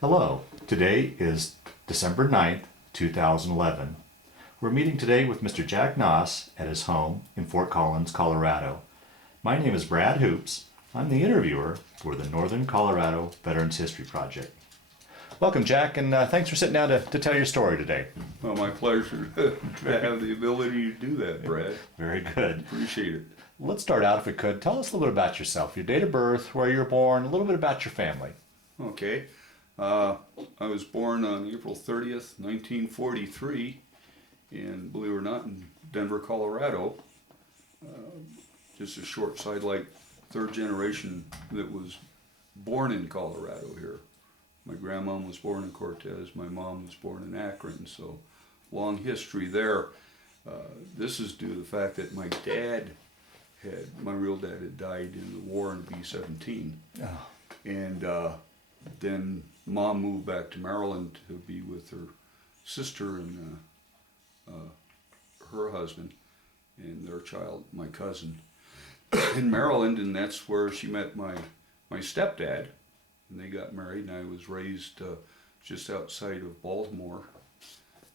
Hello, today is December 9th, 2011. We're meeting today with Mr. Jack Naus at his home in Fort Collins, Colorado. My name is Brad Hoops. I'm the interviewer for the Northern Colorado Veterans History Project. Welcome, Jack, and thanks for sitting down to tell your story today. Well, my pleasure to have the ability to do that, Brad. Very good. Appreciate it. Let's start out, if we could. Tell us a little bit about yourself, your date of birth, where you were born, a little bit about your family. Okay. I was born on April 30th, 1943, and believe it or not, in Denver, Colorado. Just a short sidelight, third generation that was born in Colorado here. My grandmom was born in Cortez, my mom was born in Akron, so long history there. This is due to the fact that my real dad had died in the war in B-17. Oh. And then Mom moved back to Maryland to be with her sister and her husband and their child, my cousin, in Maryland, and that's where she met my stepdad, and they got married, and I was raised just outside of Baltimore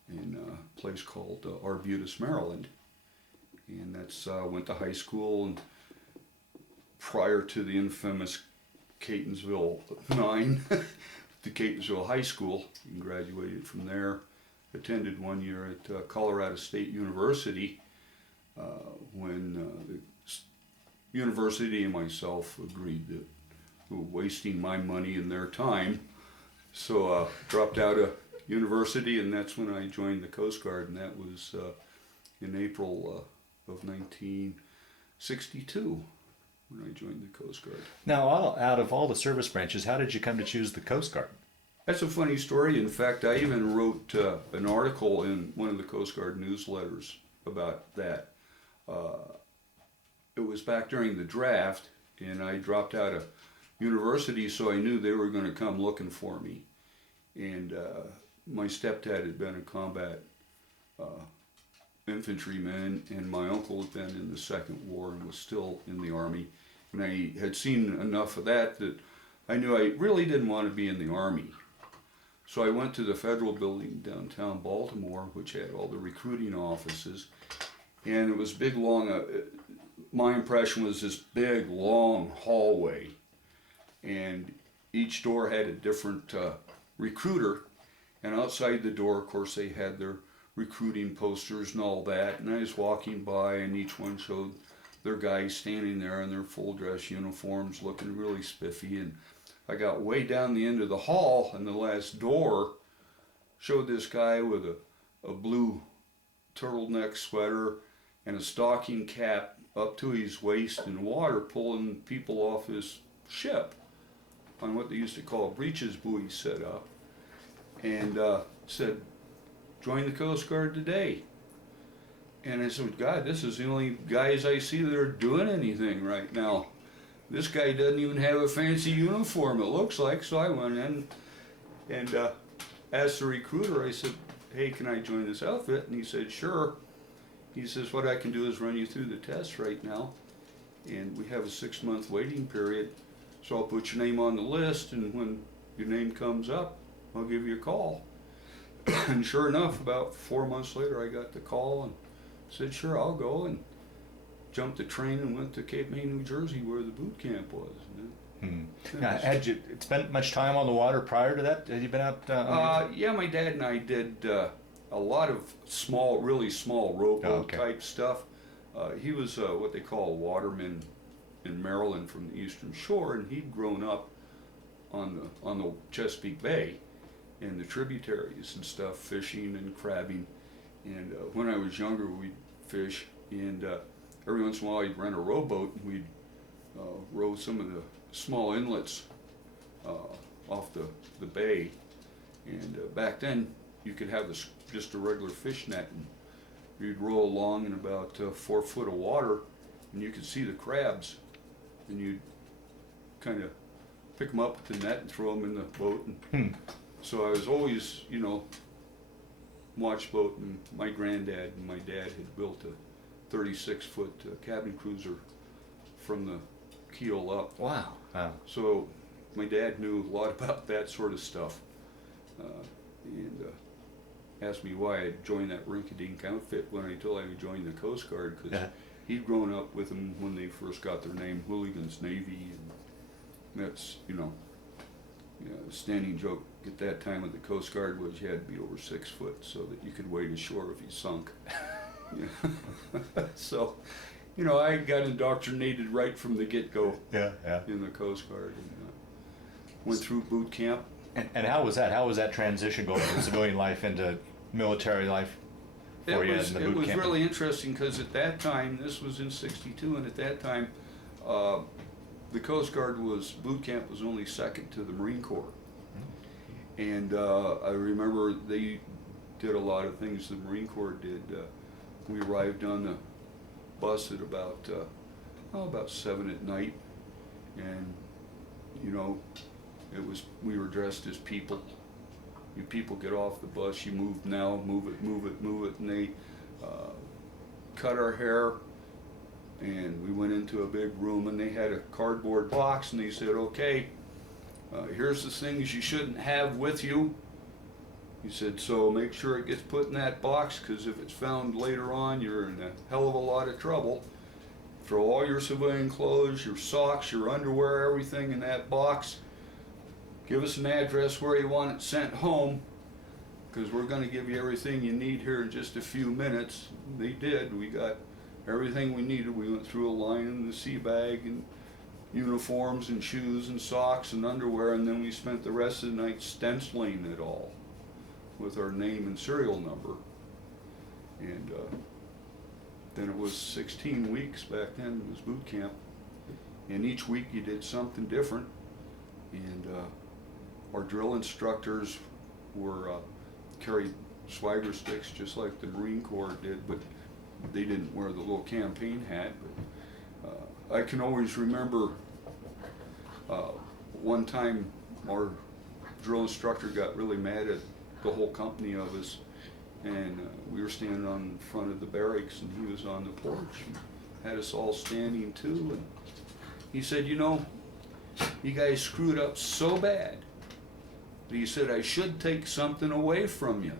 in a place called Arbutus, Maryland, and that's went to high school, and prior to the infamous Catonsville 9 to Catonsville High School, and graduated from there. Attended 1 year at Colorado State University when the university and myself agreed that we were wasting my money and their time. So dropped out of university, and that's when I joined the Coast Guard, and that was in April of 1962. When I joined the Coast Guard. Now, out of all the service branches, how did you come to choose the Coast Guard? That's a funny story. In fact, I even wrote an article in one of the Coast Guard newsletters about that. It was back during the draft, and I dropped out of university, so I knew they were going to come looking for me. And my stepdad had been a combat infantryman, and my uncle had been in the Second War and was still in the Army. And I had seen enough of that I knew I really didn't want to be in the Army. So I went to the federal building downtown Baltimore, which had all the recruiting offices, and it was big, long, my impression was this big, long hallway, and each door had a different recruiter, and outside the door, of course, they had their recruiting posters and all that, and I was walking by, and each one showed their guys standing there in their full dress uniforms looking really spiffy, and I got way down the end of the hall, and the last door showed this guy with a blue turtleneck sweater and a stocking cap up to his waist in water, pulling people off his ship on what they used to call a breeches buoy set up, and said, "Join the Coast Guard today." And I said, "God, this is the only guys I see that are doing anything right now. This guy doesn't even have a fancy uniform, it looks like." So I went in and asked the recruiter, I said, "Hey, can I join this outfit?" And he said, "Sure." He says, "What I can do is run you through the test right now, and we have a 6-month waiting period. So I'll put your name on the list, and when your name comes up, I'll give you a call." And sure enough, about 4 months later, I got the call and said, "Sure, I'll go," and jumped the train and went to Cape May, New Jersey, where the boot camp was. Now, had you spent much time on the water prior to that? Had you been out? Yeah, my dad and I did a lot of really small rowboat type stuff. He was what they call a waterman in Maryland from the Eastern Shore, and he'd grown up on the Chesapeake Bay and the tributaries and stuff, fishing and crabbing. And when I was younger, we'd fish, and every once in a while he'd rent a rowboat, and we'd row some of the small inlets off the bay. And back then, you could have just a regular fish net, and you'd row along in about 4 foot of water, and you could see the crabs, and you'd kind of pick them up with the net and throw them in the boat. And so I was always, watch boat, and my granddad and my dad had built a 36-foot cabin cruiser from the keel up. Wow. So my dad knew a lot about that sort of stuff. and asked me why I joined that rink-a-dink outfit when I told him I joined the Coast Guard, because Yeah. he'd grown up with them when they first got their name, Hooligans Navy, and that's, standing joke at that time with the Coast Guard was you had to be over 6 foot so that you could wade ashore if you sunk. So, I got indoctrinated right from the get-go Yeah, yeah. in the Coast Guard, and went through boot camp. And how was that? How was that transition going from civilian life into military life for you in the boot It was camp? really interesting, because at that time, this was in '62, and at that time, the Coast Guard boot camp was only second to the Marine Corps. And I remember they did a lot of things the Marine Corps did. We arrived on the bus at about 7 at night, and we were dressed as people. You people get off the bus, you move now, move it, and they cut our hair, and we went into a big room, and they had a cardboard box, and they said, okay, here's the things you shouldn't have with you. He said, so make sure it gets put in that box, because if it's found later on, you're in a hell of a lot of trouble. Throw all your civilian clothes, your socks, your underwear, everything in that box. Give us an address where you want it sent home, because we're going to give you everything you need here in just a few minutes. They did. We got everything we needed. We went through a line in the sea bag, and uniforms and shoes and socks and underwear, and then we spent the rest of the night stenciling it all with our name and serial number. And then it was 16 weeks back then. It was boot camp, and each week you did something different. And our drill instructors carried swagger sticks just like the Marine Corps did, but they didn't wear the little campaign hat. But I can always remember one time our drill instructor got really mad at the whole company of us, and we were standing on front of the barracks, and he was on the porch and had us all standing too, and he said, you guys screwed up so bad that he said I should take something away from you.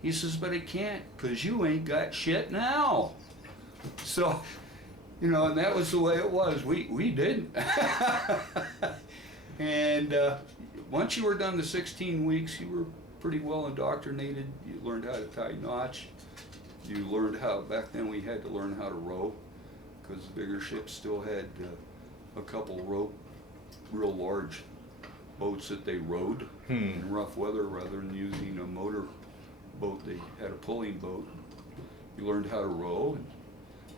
He says, but I can't, because you ain't got shit now. So, and that was the way it was. We didn't. And once you were done the 16 weeks, you were pretty well indoctrinated. You learned how to tie knots. You learned how, back then we had to learn how to row, because the bigger ships still had a couple real large boats that they rowed in rough weather rather than using a motor boat. They had a pulling boat. You learned how to row and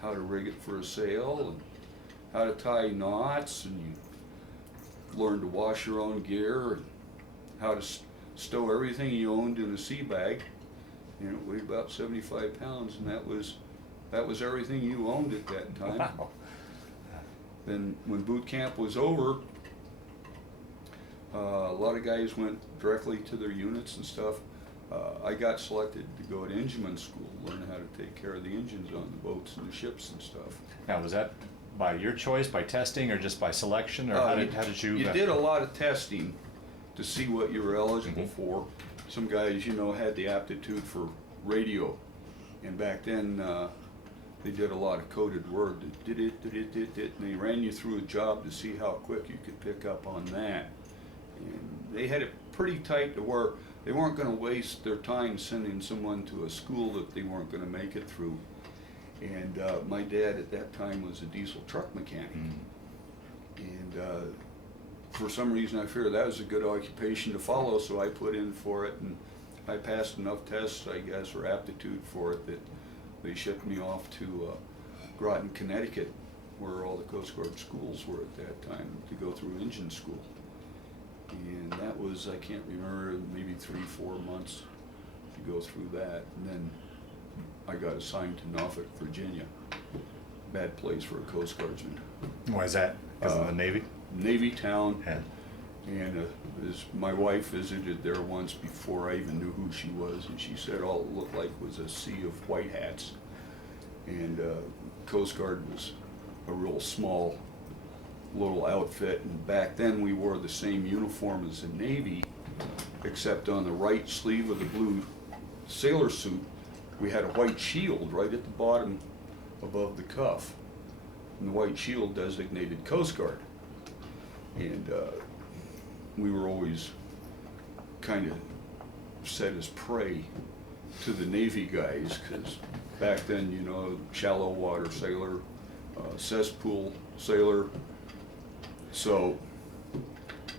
how to rig it for a sail and how to tie knots, and you learned to wash your own gear and how to stow everything you owned in a sea bag. It weighed about 75 pounds, and that was everything you owned at that time. Wow. Then when boot camp was over, a lot of guys went directly to their units and stuff. I got selected to go to engineman school, learn how to take care of the engines on the boats and the ships and stuff. Now, was that by your choice, by testing, or just by selection, or how did you? You did a lot of testing to see what you were eligible for. Some guys, had the aptitude for radio, and back then they did a lot of coded word. And they ran you through a job to see how quick you could pick up on that. And they had it pretty tight to where they weren't going to waste their time sending someone to a school that they weren't going to make it through. And my dad at that time was a diesel truck mechanic. And for some reason I figured that was a good occupation to follow, so I put in for it, and I passed enough tests, I guess, or aptitude for it, that they shipped me off to Groton, Connecticut, where all the Coast Guard schools were at that time, to go through engine school. And that was, I can't remember, maybe 3-4 months to go through that. And then I got assigned to Norfolk, Virginia. Bad place for a Coast Guardsman. Why is that? Because of the Navy? Navy town. Yeah. And my wife visited there once before I even knew who she was, and she said all it looked like was a sea of white hats. And Coast Guard was a real small little outfit, and back then we wore the same uniform as the Navy, except on the right sleeve of the blue sailor suit, we had a white shield right at the bottom above the cuff. And the white shield designated Coast Guard. And we were always kind of set as prey to the Navy guys, because back then, you know, shallow water sailor, cesspool sailor. So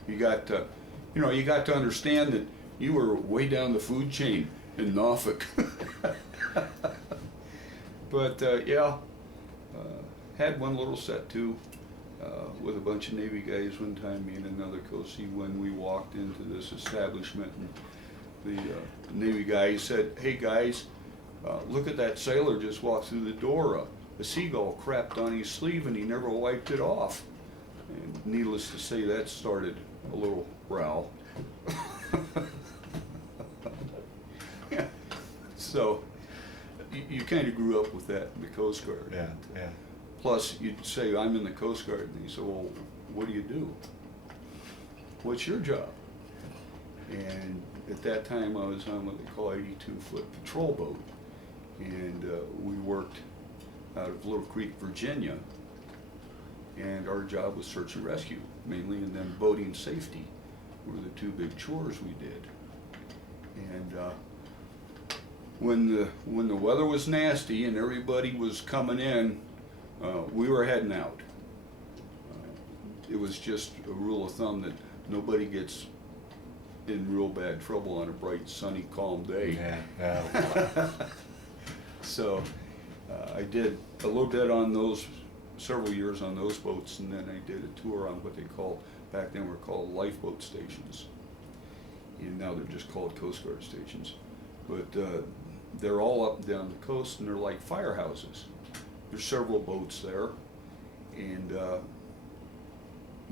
you got to, you know, you got to understand that you were way down the food chain in Norfolk. But yeah, had one little set too, with a bunch of Navy guys one time, me and another cozy, when we walked into this establishment, and the Navy guy said, "Hey guys, look at that sailor just walked through the door. A seagull crapped on his sleeve and he never wiped it off." And needless to say, that started a little row. So you kind of grew up with that in the Coast Guard. Yeah, yeah. Plus, you'd say, "I'm in the Coast Guard," and he said, "Well, what do you do? What's your job?" And at that time, I was on what they call 82-foot patrol boat, and we worked out of Little Creek, Virginia, and our job was search and rescue, mainly, and then boating safety were the two big chores we did. And when the weather was nasty and everybody was coming in, we were heading out. It was just a rule of thumb that nobody gets in real bad trouble on a bright, sunny, calm day. Yeah. So I did a little bit on those, several years on those boats, and then I did a tour on what they called, back then were called lifeboat stations. And now they're just called Coast Guard stations. But they're all up and down the coast, and they're like firehouses. There's several boats there, and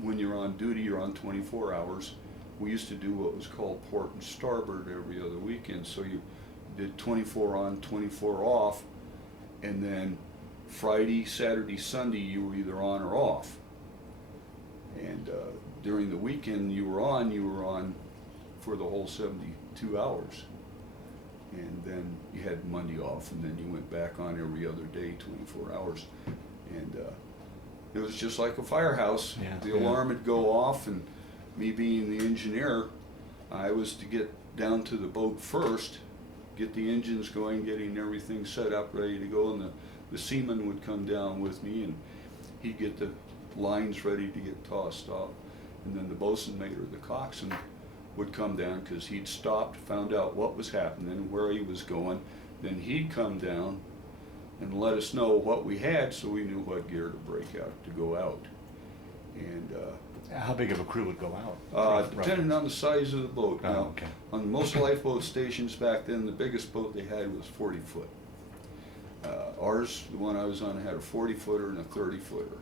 when you're on duty, you're on 24 hours. We used to do what was called port and starboard every other weekend, so you did 24 on, 24 off, and then Friday, Saturday, Sunday, you were either on or off. And during the weekend you were on for the whole 72 hours. And then you had Monday off, and then you went back on every other day, 24 hours. And it was just like a firehouse. Yeah, the yeah. alarm would go off, and me being the engineer, I was to get down to the boat first, get the engines going, getting everything set up, ready to go, and the seaman would come down with me, and he'd get the lines ready to get tossed off. And then the bosun mate or the coxswain would come down, because he'd stopped, found out what was happening, where he was going. Then he'd come down and let us know what we had, so we knew what gear to break out, to go out. And How big of a crew would go out? depending on the size of the boat. Oh, Now, okay. on most lifeboat stations back then, the biggest boat they had was 40 foot. Ours, the one I was on, had a 40-footer and a 30-footer.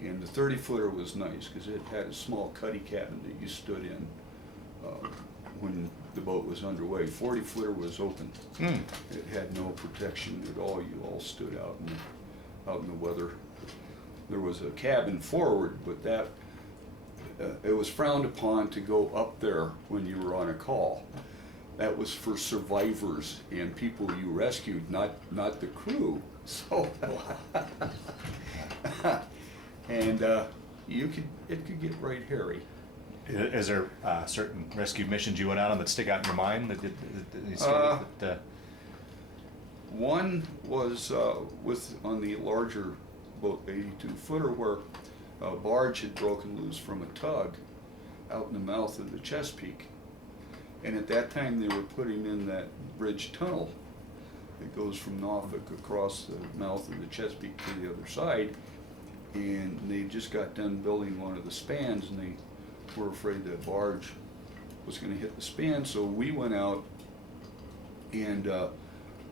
And the 30-footer was nice because it had a small cuddy cabin that you stood in when the boat was underway. 40-footer was open. It had no protection at all. You all stood out in the weather. There was a cabin forward, but that it was frowned upon to go up there when you were on a call. That was for survivors and people you rescued, not the crew. So, and it could get right hairy. Is there certain rescue missions you went out on that stick out in your mind? One was on the larger boat, 82-footer, where a barge had broken loose from a tug out in the mouth of the Chesapeake. And at that time, they were putting in that bridge tunnel that goes from Norfolk across the mouth of the Chesapeake to the other side. And they just got done building one of the spans, and they were afraid that barge was going to hit the span. So we went out and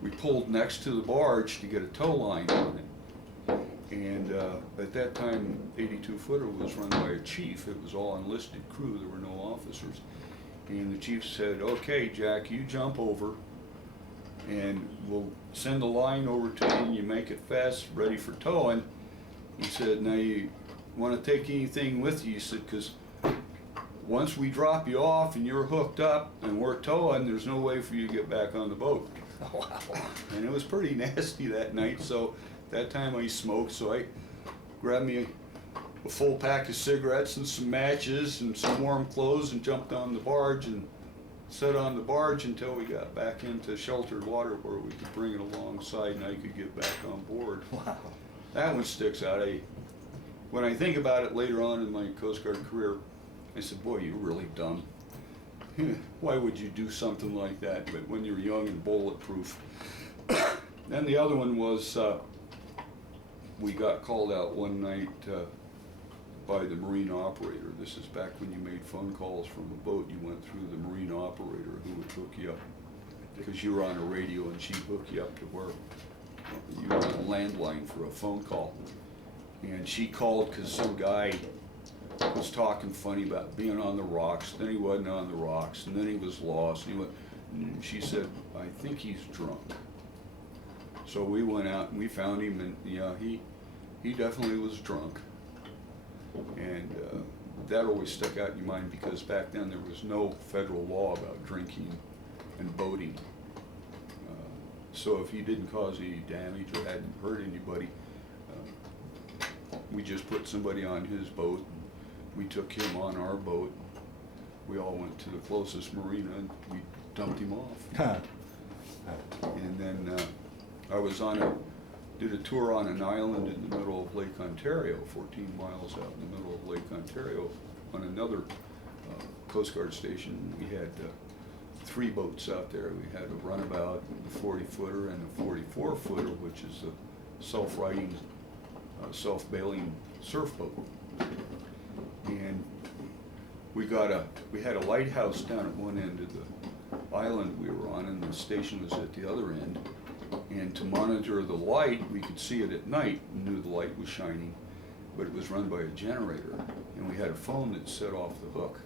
we pulled next to the barge to get a tow line on it. And at that time, 82-footer was run by a chief. It was all enlisted crew. There were no officers. And the chief said, "Okay, Jack, you jump over, and we'll send a line over to you, and you make it fast, ready for towing." He said, "Now, you want to take anything with you?" He said, "Because once we drop you off and you're hooked up and we're towing, there's no way for you to get back on the boat. Wow. And it was pretty nasty that night, so that time I smoked, so I grabbed me a full pack of cigarettes and some matches and some warm clothes and jumped on the barge and sat on the barge until we got back into sheltered water where we could bring it alongside and I could get back on board. Wow. That one sticks out. When I think about it later on in my Coast Guard career, I said, boy, you're really dumb. Why would you do something like that? But when you're young and bulletproof. Then the other one was, we got called out one night by the marine operator. This is back when you made phone calls from a boat. You went through the marine operator who would hook you up because you were on a radio and she'd hook you up to where you were on a landline for a phone call. And she called because some guy was talking funny about being on the rocks, then he wasn't on the rocks, and then he was lost. And she said, I think he's drunk. So we went out and we found him, and yeah, he definitely was drunk. And that always stuck out in your mind because back then there was no federal law about drinking and boating. So if he didn't cause any damage or hadn't hurt anybody, we just put somebody on his boat. We took him on our boat. We all went to the closest marina and we dumped him off. And then I was did a tour on an island in the middle of Lake Ontario, 14 miles out in the middle of Lake Ontario, on another Coast Guard station. We had 3 boats out there. We had a runabout, a 40-footer, and a 44-footer, which is a self-righting, self-bailing surf boat. And we had a lighthouse down at one end of the island we were on, and the station was at the other end. And to monitor the light, we could see it at night and knew the light was shining, but it was run by a generator. And we had a phone that set off the hook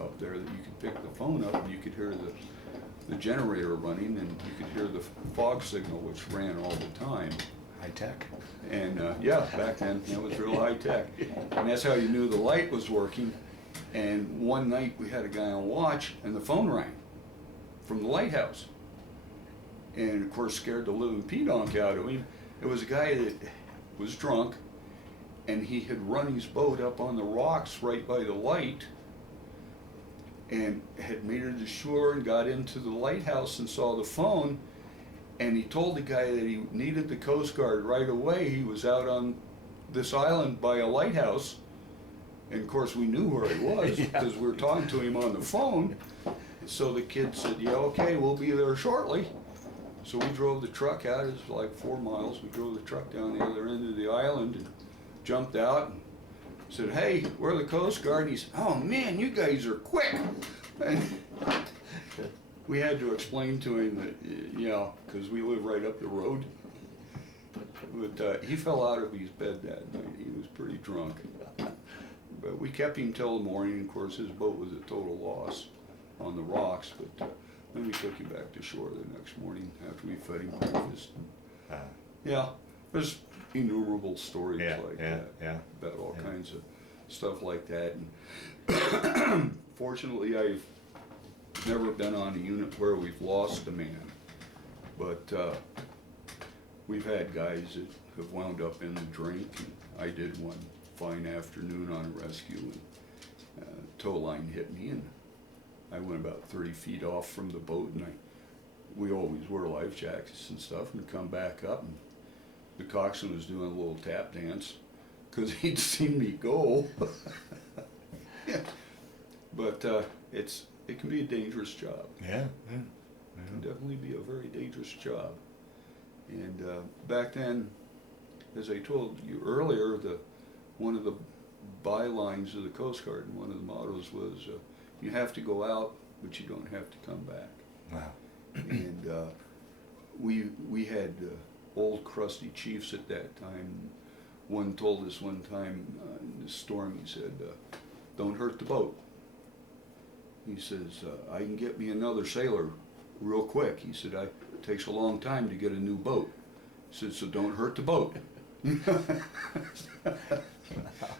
up there that you could pick the phone up and you could hear the generator running, and you could hear the fog signal, which ran all the time. High tech. And yeah, back then it was real high tech. And that's how you knew the light was working. And one night we had a guy on watch and the phone rang from the lighthouse. And of course scared the living P-donk out of him. It was a guy that was drunk and he had run his boat up on the rocks right by the light and had made it to shore and got into the lighthouse and saw the phone. And he told the guy that he needed the Coast Guard right away. He was out on this island by a lighthouse. And of course we knew where he was because we were talking to him on the phone. So the kid said, yeah, okay, we'll be there shortly. So we drove the truck out. It was like 4 miles. We drove the truck down the other end of the island and jumped out and said, hey, we're the Coast Guard. And he said, oh man, you guys are quick. And we had to explain to him that, yeah, because we live right up the road. But he fell out of his bed that night. He was pretty drunk. But we kept him till the morning. Of course, his boat was a total loss on the rocks. But then we took him back to shore the next morning after we fed him breakfast. Yeah, there's innumerable stories like that about all kinds of stuff like that. And fortunately, I've never been on a unit where we've lost a man, but we've had guys that have wound up in the drink. And I did one fine afternoon on a rescue, and tow line hit me, and I went about 30 feet off from the boat, and we always wear life jackets and stuff, and come back up, and the coxswain was doing a little tap dance because he'd seen me go. But it can be a dangerous job. Yeah. It can definitely be a very dangerous job. And back then, as I told you earlier, one of the bylines of the Coast Guard and one of the mottos was, you have to go out, but you don't have to come back. Wow. And we had old crusty chiefs at that time. One told us one time in the storm, he said, don't hurt the boat. He says, I can get me another sailor real quick. He said, it takes a long time to get a new boat. He said, so don't hurt the boat.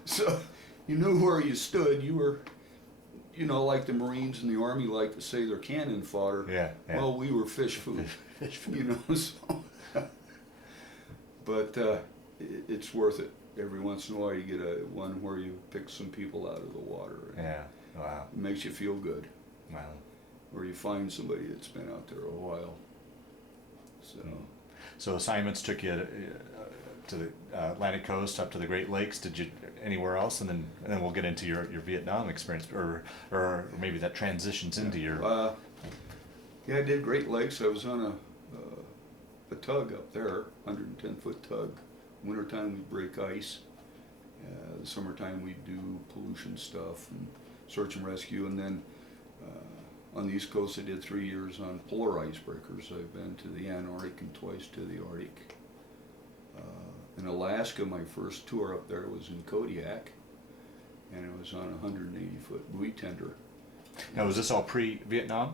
So you knew where you stood. You were you know, like the Marines and the Army like to say they're cannon fodder. Yeah, yeah. Well, we were fish food, you know. So, but it's worth it. Every once in a while, you get one where you pick some people out of the water. Yeah. Wow. It makes you feel good. Wow. Or you find somebody that's been out there a while. So. So assignments took you to the Atlantic coast, up to the Great Lakes. Did you anywhere else? And then we'll get into your Vietnam experience, or maybe that transitions into your. Yeah, I did Great Lakes. I was on a tug up there, 110-foot tug. Wintertime we'd break ice. The summertime we'd do pollution stuff and search and rescue. And then on the East Coast I did 3 years on polar icebreakers. I've been to the Antarctic and twice to the Arctic. In Alaska, my first tour up there was in Kodiak, and it was on a 180-foot buoy tender. Now, was this all pre-Vietnam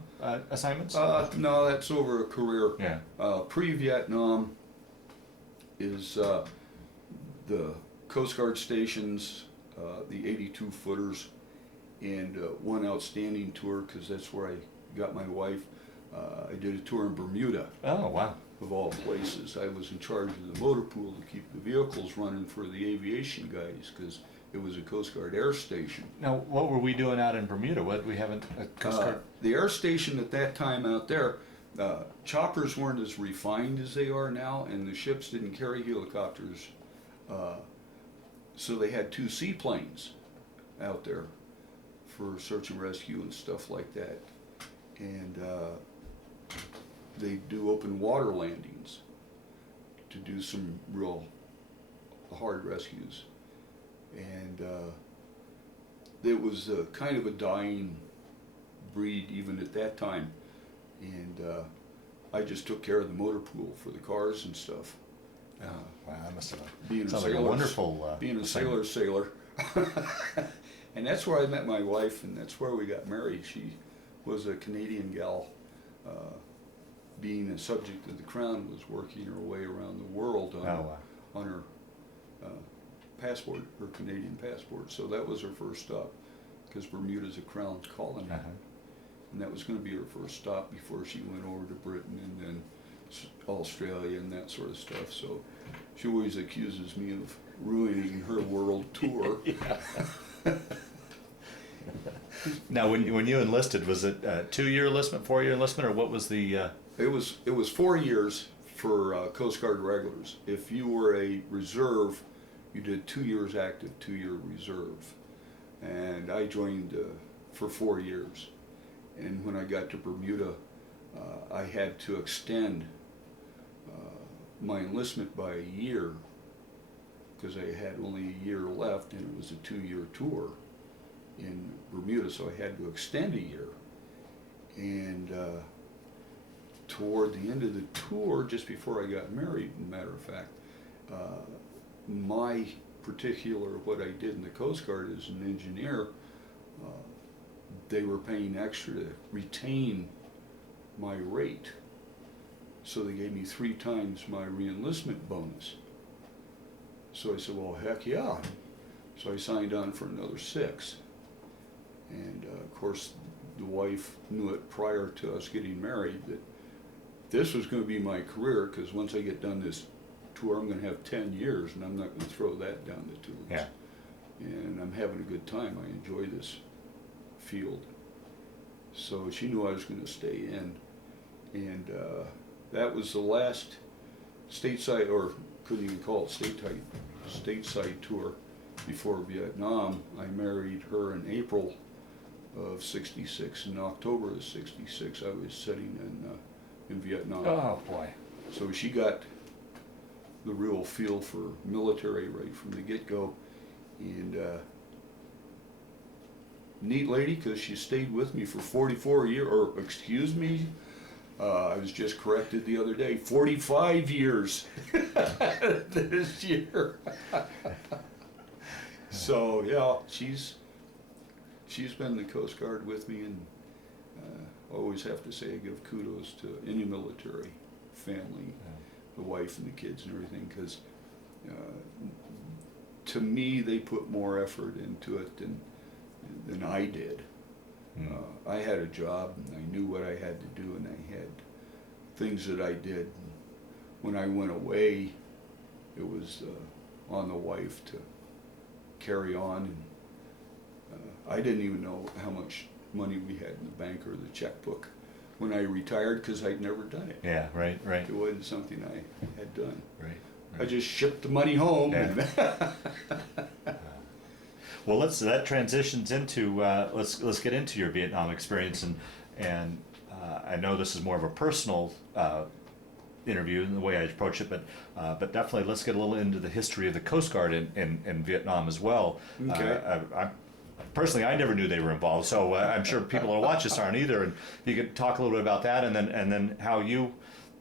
assignments? No, that's over a career. Yeah. Pre-Vietnam is the Coast Guard stations, the 82-footers, and one outstanding tour, because that's where I got my wife. I did a tour in Bermuda. Oh, wow. Of all places. I was in charge of the motor pool to keep the vehicles running for the aviation guys, because it was a Coast Guard air station. Now, what were we doing out in Bermuda? What we haven't a Coast Guard? The air station at that time out there, choppers weren't as refined as they are now, and the ships didn't carry helicopters, so they had 2 seaplanes out there for search and rescue and stuff like that, and they do open water landings to do some real hard rescues. And it was kind of a dying breed even at that time. And I just took care of the motor pool for the cars and stuff. Wow, that must have Being sounds a like sailor, a wonderful. being a sailor. And that's where I met my wife, and that's where we got married. She was a Canadian gal. Being a subject of the Crown, was working her way around the world on her passport, her Canadian passport. So that was her first stop, because Bermuda's a Crown colony. And that was going to be her first stop before she went over to Britain and then Australia and that sort of stuff. So she always accuses me of ruining her world tour. Now, when you enlisted, was it 2-year enlistment, 4-year enlistment, or what was the? It was 4 years for Coast Guard regulars. If you were a reserve, you did 2 years active, 2-year reserve. And I joined for 4 years. And when I got to Bermuda, I had to extend my enlistment by a year, because I had only a year left, and it was a 2-year tour in Bermuda, so I had to extend a year. And toward the end of the tour, just before I got married, as a matter of fact, my particular, what I did in the Coast Guard as an engineer, they were paying extra to retain my rate. So they gave me 3 times my re-enlistment bonus. So I said, well, heck yeah. So I signed on for another 6. And of course, the wife knew it prior to us getting married that this was going to be my career, because once I get done this tour, I'm going to have 10 years, and I'm not going to throw that down the tubes. Yeah. And I'm having a good time. I enjoy this field. So she knew I was going to stay in. And that was the last stateside, or couldn't even call it stateside tour before Vietnam. I married her in April of '66. In October of '66, I was sitting in Vietnam. Oh boy! So she got the real feel for military right from the get-go, and neat lady, because she stayed with me for 44 years. Or excuse me, I was just corrected the other day. 45 years this year. So yeah, she's been in the Coast Guard with me, and I always have to say I give kudos to any military family, the wife and the kids and everything, because to me they put more effort into it than I did. I had a job, and I knew what I had to do, and I had things that I did. And when I went away, it was on the wife to carry on, and I didn't even know how much money we had in the bank or the checkbook when I retired, because I'd never done it. Yeah, right. It wasn't something I had done. Right. I just shipped the money home. Yeah. And Well, that transitions into let's get into your Vietnam experience, and I know this is more of a personal interview in the way I approach it, but definitely let's get a little into the history of the Coast Guard in Vietnam as well. Okay. Personally, I never knew they were involved, so I'm sure people who watch this aren't either. And you could talk a little bit about that, and then how you,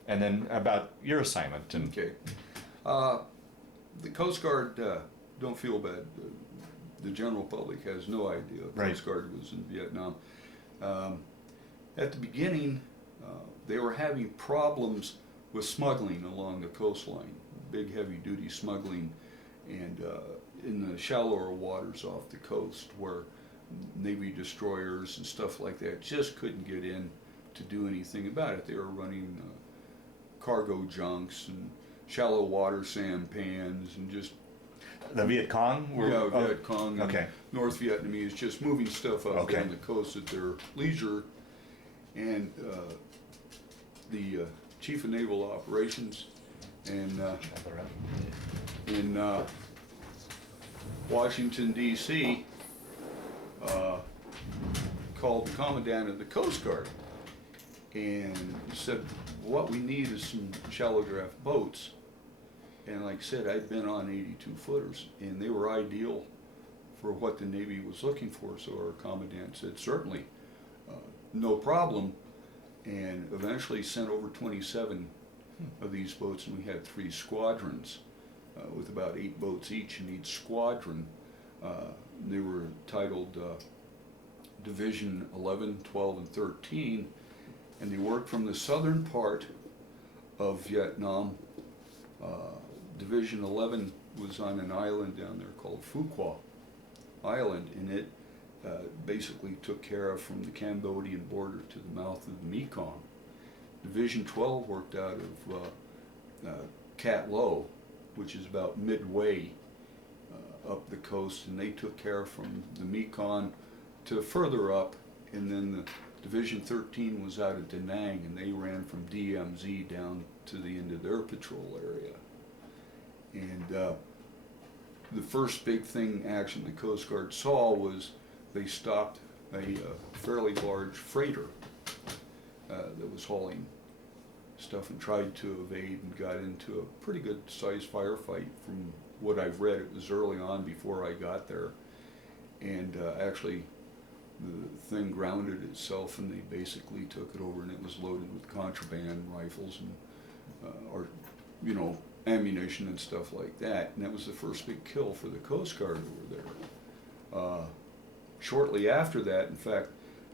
and then about your assignment. And okay. The Coast Guard, don't feel bad. The general public has no idea the Right. Coast Guard was in Vietnam. At the beginning, they were having problems with smuggling along the coastline, big heavy-duty smuggling, and in the shallower waters off the coast, where Navy destroyers and stuff like that just couldn't get in to do anything about it. They were running cargo junks and shallow water sampans and just the Viet Cong were Viet Cong and okay. North Vietnamese just moving stuff up Okay. down the coast at their leisure. And the Chief of Naval Operations and in Washington, D.C., called the Commandant of the Coast Guard and said, what we need is some shallow draft boats. And like I said, I'd been on 82 footers, and they were ideal for what the Navy was looking for. So our Commandant said, certainly, no problem, and eventually sent over 27 of these boats, and we had 3 squadrons with about 8 boats each in each squadron. They were titled Division 11, 12, and 13, and they worked from the southern part of Vietnam. Division 11 was on an island down there called Phu Quoc Island, and it basically took care of from the Cambodian border to the mouth of the Mekong. Division 12 worked out of Cat Lo, which is about midway up the coast, and they took care of from the Mekong to further up, and then the Division 13 was out of Da Nang, and they ran from DMZ down to the end of their patrol area. And the first big thing action the Coast Guard saw was they stopped a fairly large freighter that was hauling stuff and tried to evade and got into a pretty good sized firefight. From what I've read, it was early on before I got there, and actually the thing grounded itself, and they basically took it over, and it was loaded with contraband rifles and or ammunition and stuff like that, and that was the first big kill for the Coast Guard over there. Shortly after that, in fact,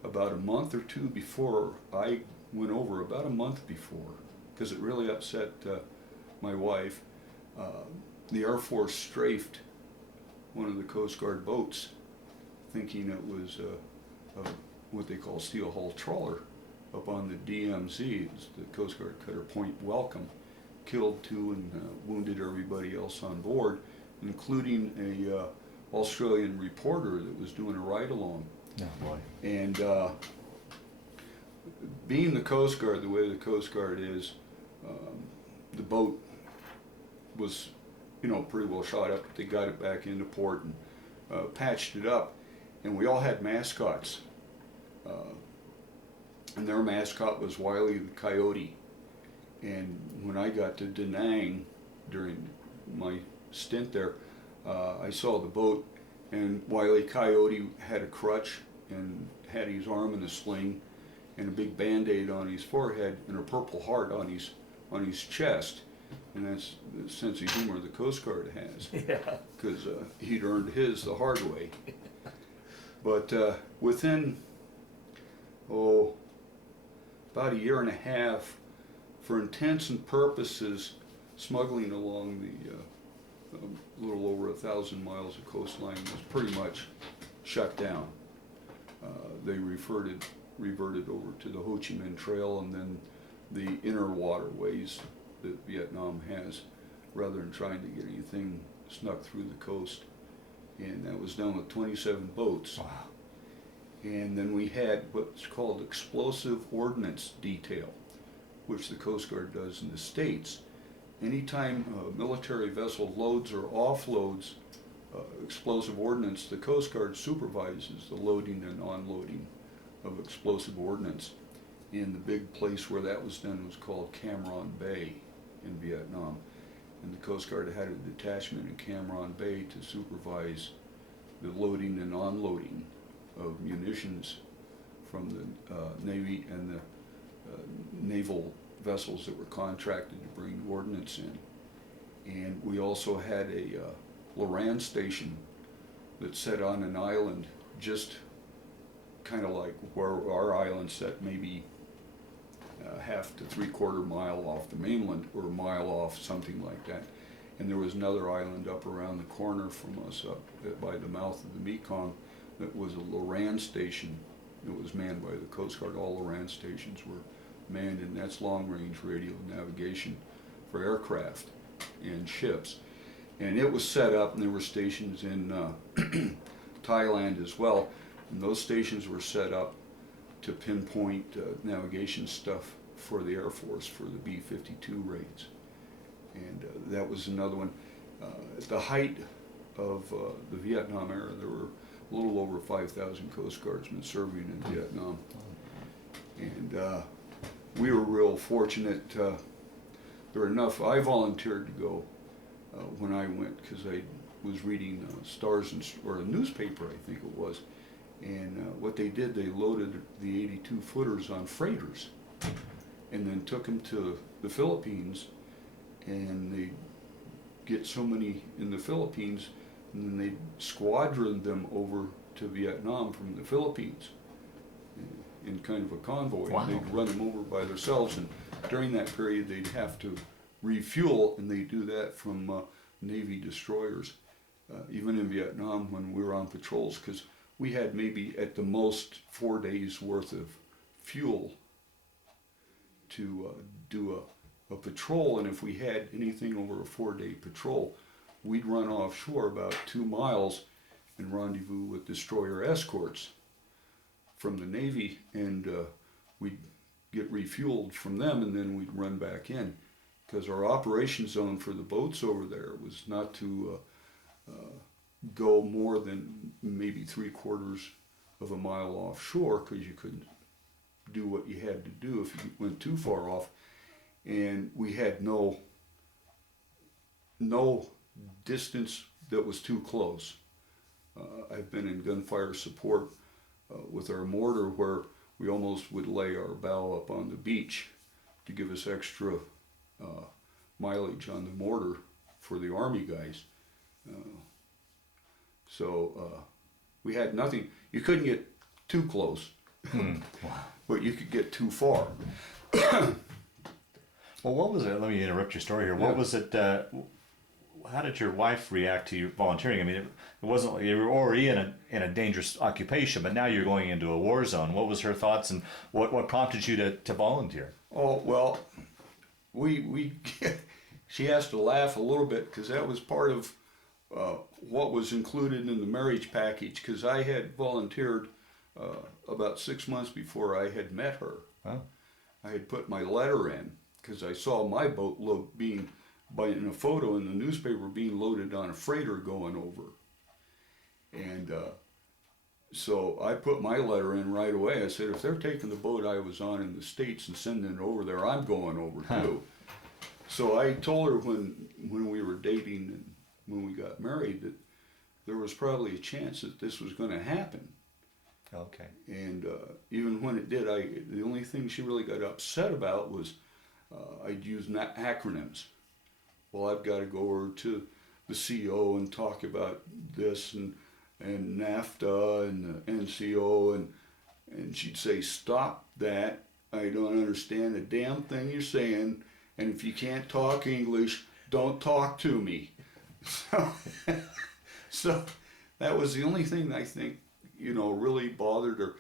about a month or two before I went over, about a month before, because it really upset my wife, the Air Force strafed one of the Coast Guard boats, thinking it was what they call steel hull trawler up on the DMZ. It was the Coast Guard cutter Point Welcome. Killed 2 and wounded everybody else on board, including a Australian reporter that was doing a ride-along. Oh boy. And being the Coast Guard, the way the Coast Guard is, the boat was, pretty well shot up. They got it back into port and patched it up, and we all had mascots. And their mascot was Wiley the Coyote. And when I got to Da Nang during my stint there, I saw the boat, and Wiley Coyote had a crutch and had his arm in a sling and a big Band-Aid on his forehead and a Purple Heart on his chest. And that's the sense of humor the Coast Guard has. Yeah. Because he'd earned his the hard way. But within, about a year and a half, for intents and purposes, smuggling along the little over 1,000 miles of coastline was pretty much shut down. they reverted over to the Ho Chi Minh Trail and then the inner waterways that Vietnam has, rather than trying to get anything snuck through the coast. And that was done with 27 boats. Wow. And then we had what's called explosive ordnance detail, which the Coast Guard does in the States. Anytime a military vessel loads or offloads explosive ordnance, the Coast Guard supervises the loading and unloading of explosive ordnance. And the big place where that was done was called Cam Ranh Bay in Vietnam. And the Coast Guard had a detachment in Cam Ranh Bay to supervise the loading and unloading of munitions from the Navy and the naval vessels that were contracted to bring ordnance in. And we also had a Loran station that set on an island just kind of like where our island set, maybe half to 3/4 mile off the mainland or a mile off, something like that. And there was another island up around the corner from us up by the mouth of the Mekong that was a Loran station. It was manned by the Coast Guard. All Loran stations were manned, and that's long-range radio navigation for aircraft and ships. And it was set up, and there were stations in Thailand as well. And those stations were set up to pinpoint navigation stuff for the Air Force for the B-52 raids. And that was another one. At the height of the Vietnam era, there were a little over 5,000 Coast Guardsmen serving in Vietnam. And we were real fortunate. There were enough. I volunteered to go when I went because I was reading Stars or a newspaper, I think it was. And what they did, they loaded the 82-footers on freighters and then took them to the Philippines, and they get so many in the Philippines, and then they squadroned them over to Vietnam from the Philippines in kind of a convoy. Wow. They'd run them over by themselves, and during that period they'd have to refuel, and they do that from Navy destroyers, even in Vietnam when we were on patrols, because we had maybe at the most 4 days worth of fuel to do a patrol, and if we had anything over a 4-day patrol, we'd run offshore about 2 miles and rendezvous with destroyer escorts from the Navy, and we'd get refueled from them, and then we'd run back in, because our operation zone for the boats over there was not to go more than maybe 3/4 of a mile offshore, because you couldn't do what you had to do if you went too far off. And we had no distance that was too close. I've been in gunfire support with our mortar where we almost would lay our bow up on the beach to give us extra mileage on the mortar for the Army guys. So we had nothing. You couldn't get too close, Wow. but you could get too far. Well, what was it? Let me interrupt your story here. Yeah. What was it? How did your wife react to you volunteering? I mean, it wasn't like you were already in a dangerous occupation, but now you're going into a war zone. What was her thoughts, and what prompted you to volunteer? Oh well, we she has to laugh a little bit because that was part of what was included in the marriage package. Because I had volunteered about 6 months before I had met her. Huh? I had put my letter in because I saw my boat load being, in a photo in the newspaper, being loaded on a freighter going over. And so I put my letter in right away. I said, if they're taking the boat I was on in the States and sending it over there, I'm going over too. So I told her when we were dating and when we got married that there was probably a chance that this was going to happen. Okay. And even when it did, the only thing she really got upset about was I'd use acronyms. Well, I've got to go over to the CO and talk about this and NAFTA and the NCO, and she'd say, stop that. I don't understand a damn thing you're saying, and if you can't talk English, don't talk to me. So that was the only thing I think, really bothered her.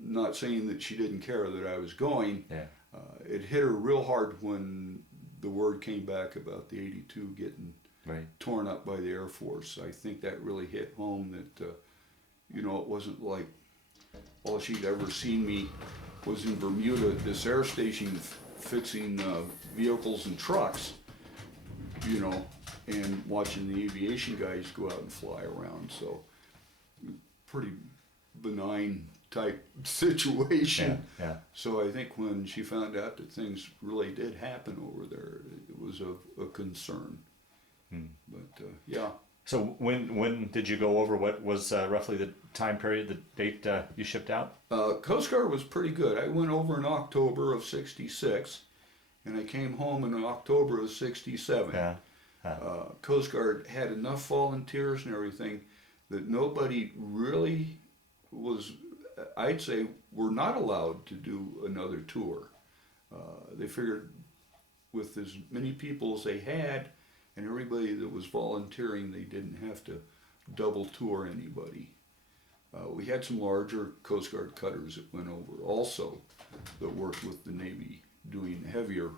Not saying that she didn't care that I was going. Yeah. It hit her real hard when the word came back about the 82 getting torn up by the Air Force. I think that really hit home that, it wasn't like all she'd ever seen me was in Bermuda at this air station fixing vehicles and trucks, and watching the aviation guys go out and fly around. So pretty benign type situation. Yeah. So I think when she found out that things really did happen over there, it was a concern. But yeah. So when did you go over? What was roughly the time period, the date you shipped out? Coast Guard was pretty good. I went over in October of '66, and I came home in October of '67. Yeah. Coast Guard had enough volunteers and everything that nobody really was, I'd say, were not allowed to do another tour. They figured with as many people as they had and everybody that was volunteering, they didn't have to double tour anybody. We had some larger Coast Guard cutters that went over also that worked with the Navy doing heavier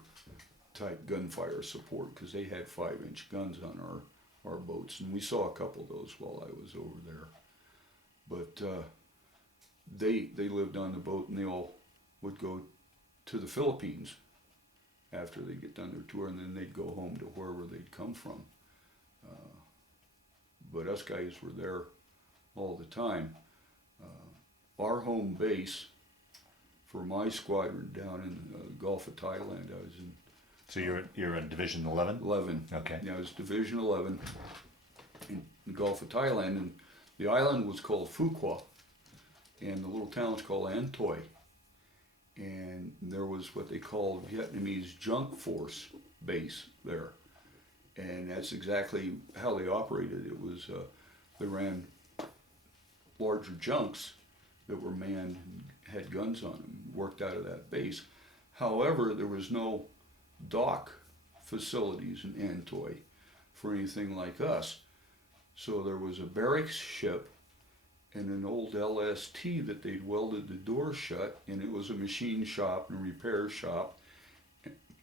type gunfire support because they had 5-inch guns on our boats, and we saw a couple of those while I was over there. But they lived on the boat, and they all would go to the Philippines after they get done their tour, and then they'd go home to wherever they'd come from. But us guys were there all the time. Our home base for my squadron down in the Gulf of Thailand, I was in. So you're in Division 11? 11. Okay. Yeah, it was Division 11 in the Gulf of Thailand, and the island was called Phu Quoc, and the little town was called An Toi. And there was what they called Vietnamese junk force base there. And that's exactly how they operated. It was, they ran larger junks that were manned and had guns on them, worked out of that base. However, there was no dock facilities in An Toi for anything like us. So there was a barracks ship and an old LST that they'd welded the door shut, and it was a machine shop and repair shop,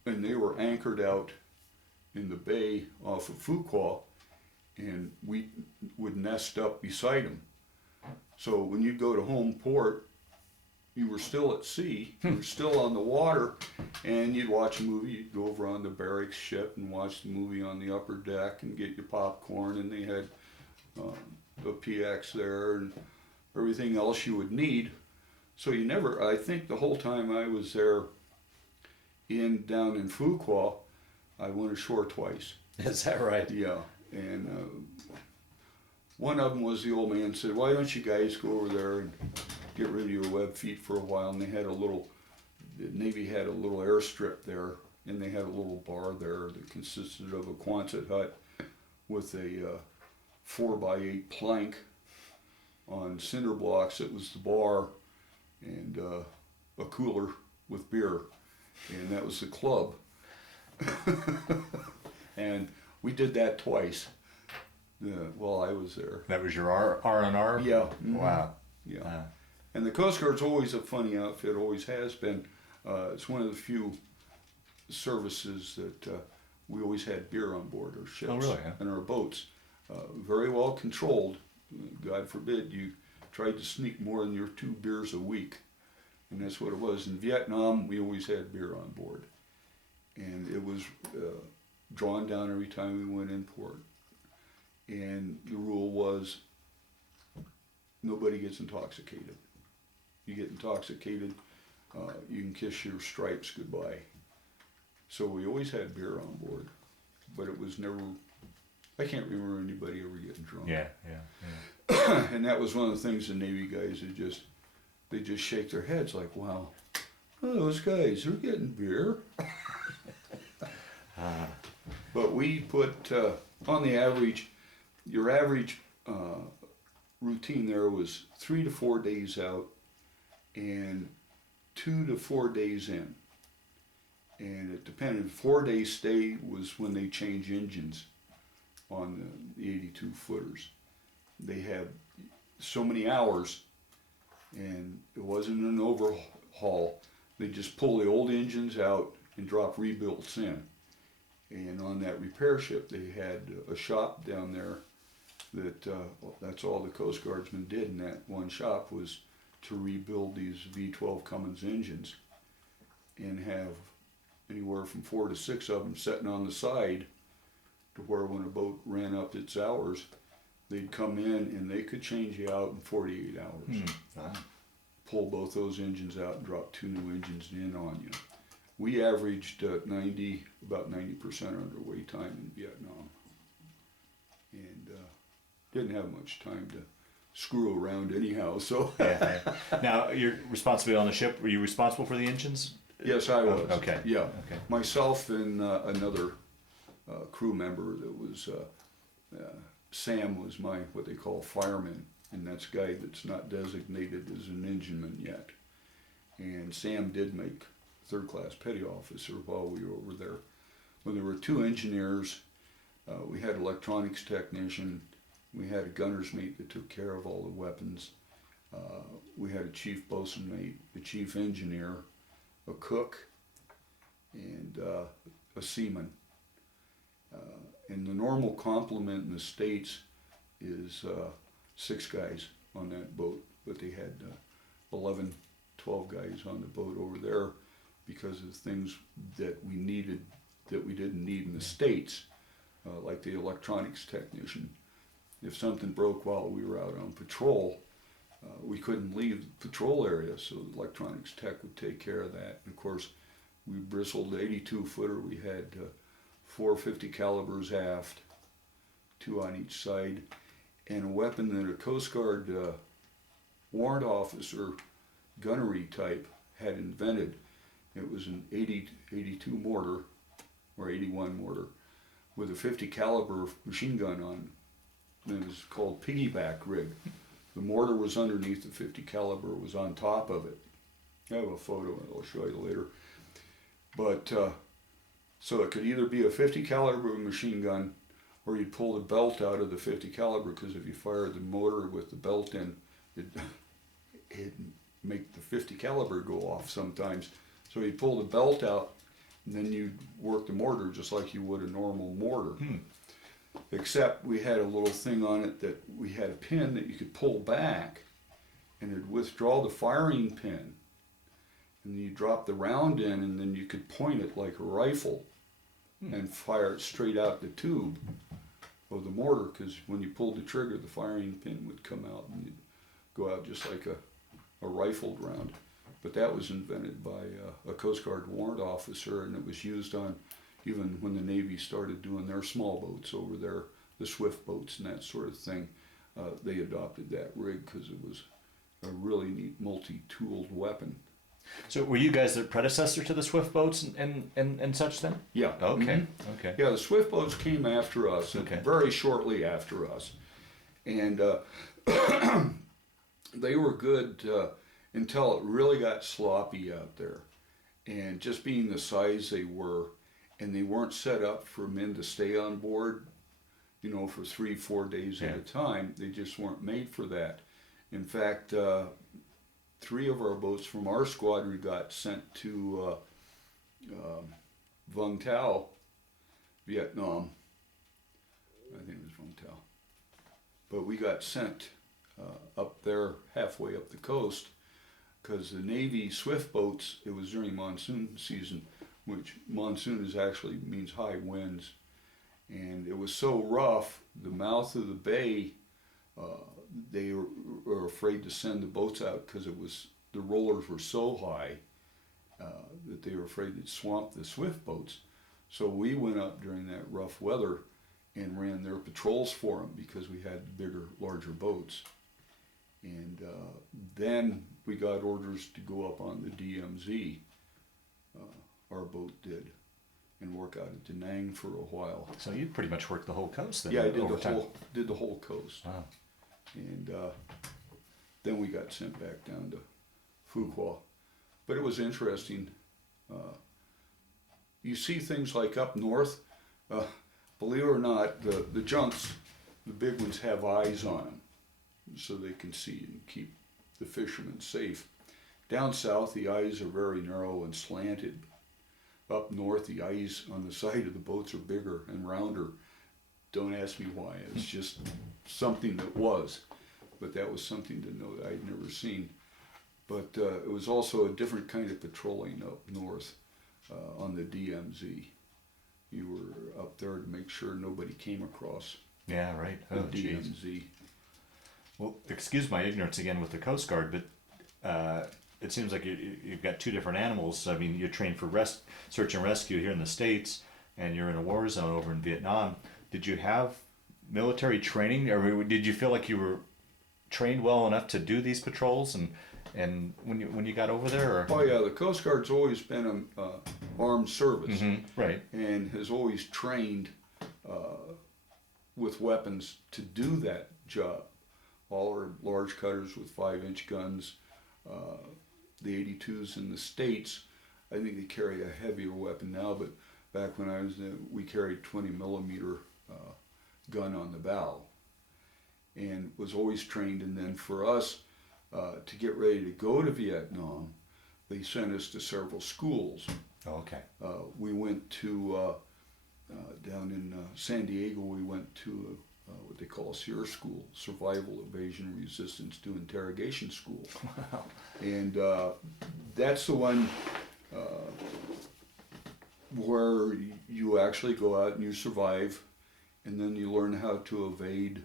and they were anchored out in the bay off of Phu Quoc, and we would nest up beside them. So when you'd go to home port, you were still at sea, you were still on the water, and you'd watch a movie. You'd go over on the barracks ship and watch the movie on the upper deck and get your popcorn, and they had a PX there and everything else you would need. So you never, I think the whole time I was there down in Phu Quoc, I went ashore twice. Is that right? Yeah, and one of them was the old man said, why don't you guys go over there and get rid of your web feet for a while? And they had the Navy had a little airstrip there, and they had a little bar there that consisted of a Quonset hut with a 4x8 plank on cinder blocks. It was the bar, and a cooler with beer, and that was the club. And we did that twice while I was there. That was your R&R? Yeah. Mm-hmm. Wow. Yeah. And the Coast Guard's always a funny outfit, always has been. It's one of the few services that we always had beer on board our ships. Oh, really? Yeah. And our boats. Very well controlled. God forbid you tried to sneak more than your 2 beers a week. And that's what it was. In Vietnam, we always had beer on board. And it was drawn down every time we went in port. And the rule was nobody gets intoxicated. You get intoxicated, you can kiss your stripes goodbye. So we always had beer on board, but it was never, I can't remember anybody ever getting drunk. Yeah. And that was one of the things the Navy guys they just shake their heads like, wow, those guys are getting beer. But we put, on the average, your average routine there was 3 to 4 days out and 2 to 4 days in. And it depended. 4-day stay was when they change engines on the 82 footers. They had so many hours, and it wasn't an overhaul. They just pull the old engines out and drop rebuilds in. And on that repair ship, they had a shop down there that that's all the Coast Guardsmen did in that one shop was to rebuild these V12 Cummins engines and have anywhere from 4 to 6 of them sitting on the side to where when a boat ran up its hours, they'd come in and they could change you out in 48 hours. Wow. Pull both those engines out and drop 2 new engines in on you. We averaged about 90% underway time in Vietnam, and didn't have much time to screw around anyhow. So Yeah. Now, your responsibility on the ship, were you responsible for the engines? yes, I was. Okay. Yeah. Okay. Myself and another crew member that was Sam was my what they call fireman, and that's a guy that's not designated as an engineman yet. And Sam did make third-class petty officer while we were over there. When there were 2 engineers, we had electronics technician, we had a gunner's mate that took care of all the weapons, we had a chief bosun mate, a chief engineer, a cook, and a seaman. And the normal complement in the States is 6 guys on that boat, but they had 11, 12 guys on the boat over there because of things that we needed that we didn't need in the States, like the electronics technician. If something broke while we were out on patrol, we couldn't leave the patrol area, so the electronics tech would take care of that. And of course, we bristled 82-footer. We had 4 50 calibers aft, 2 on each side, and a weapon that a Coast Guard warrant officer gunnery type had invented. It was an 82 mortar or 81 mortar with a 50 caliber machine gun on it. And it was called piggyback rig. The mortar was underneath, the 50 caliber was on top of it. I have a photo I'll show you later. But so it could either be a 50 caliber machine gun or you'd pull the belt out of the 50 caliber, because if you fired the motor with the belt in, it'd make the 50 caliber go off sometimes. So you'd pull the belt out and then you'd work the mortar just like you would a normal mortar. Except we had a little thing on it that we had a pin that you could pull back and it'd withdraw the firing pin. And you drop the round in and then you could point it like a rifle and fire it straight out the tube of the mortar, because when you pulled the trigger, the firing pin would come out and you'd go out just like a rifled round. But that was invented by a Coast Guard warrant officer, and it was used on even when the Navy started doing their small boats over there, the swift boats and that sort of thing. They adopted that rig because it was a really neat multi-tooled weapon. So were you guys the predecessor to the swift boats and such then? Yeah. Okay. Mm-hmm. Okay. Yeah, the swift boats came after us, Okay. very shortly after us. And they were good until it really got sloppy out there. And just being the size they were, and they weren't set up for men to stay on board, you know, for 3-4 days at a time. They just weren't made for that. In fact, 3 of our boats from our squadron got sent to Vung Tau, Vietnam. I think it was Vung Tau. But we got sent up there, halfway up the coast, because the Navy swift boats, it was during monsoon season, which monsoon is actually means high winds. And it was so rough, the mouth of the bay, they were afraid to send the boats out because the rollers were so high that they were afraid they'd swamp the swift boats. So we went up during that rough weather and ran their patrols for them because we had bigger, larger boats. And then we got orders to go up on the DMZ, our boat did, and work out at Da Nang for a while. So you pretty much worked the whole coast then? Yeah, I did the whole coast. Wow. And then we got sent back down to Phu Quoc. But it was interesting. You see things like up north, believe it or not, the junks, the big ones, have eyes on them. so they can see and keep the fishermen safe. Down south, the eyes are very narrow and slanted. Up north, the eyes on the side of the boats are bigger and rounder. Don't ask me why. It's just something that was. But that was something to know that I'd never seen. But it was also a different kind of patrolling up north on the DMZ. You were up there to make sure nobody came across Yeah, right. the Oh, geez. DMZ. Well, excuse my ignorance again with the Coast Guard, but it seems like you've got two different animals. I mean, you're trained for search and rescue here in the States, and you're in a war zone over in Vietnam. Did you have military training, or did you feel like you were trained well enough to do these patrols? And when you got over there, or? Oh yeah, the Coast Guard's always been an armed service, Right. and has always trained with weapons to do that job. All our large cutters with 5-inch guns. The 82s in the States, I think they carry a heavier weapon now, but back when I was there, we carried 20 millimeter gun on the bow, and was always trained. And then for us to get ready to go to Vietnam, they sent us to several schools. Oh, okay. We went to down in San Diego. We went to what they call a SEER school, Survival, Evasion, Resistance to Interrogation School. Wow. And that's the one where you actually go out and you survive, and then you learn how to evade,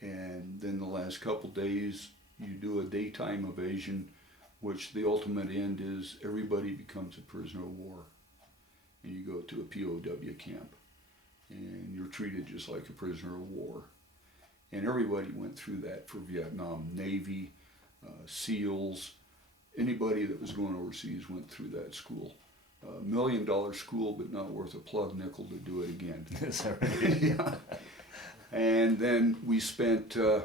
and then the last couple days you do a daytime evasion, which the ultimate end is everybody becomes a prisoner of war, and you go to a POW camp, and you're treated just like a prisoner of war. And everybody went through that for Vietnam. Navy, SEALs, anybody that was going overseas went through that school. $1 million school, but not worth a plug nickel to do it again. Is that right? Yeah. And then we spent a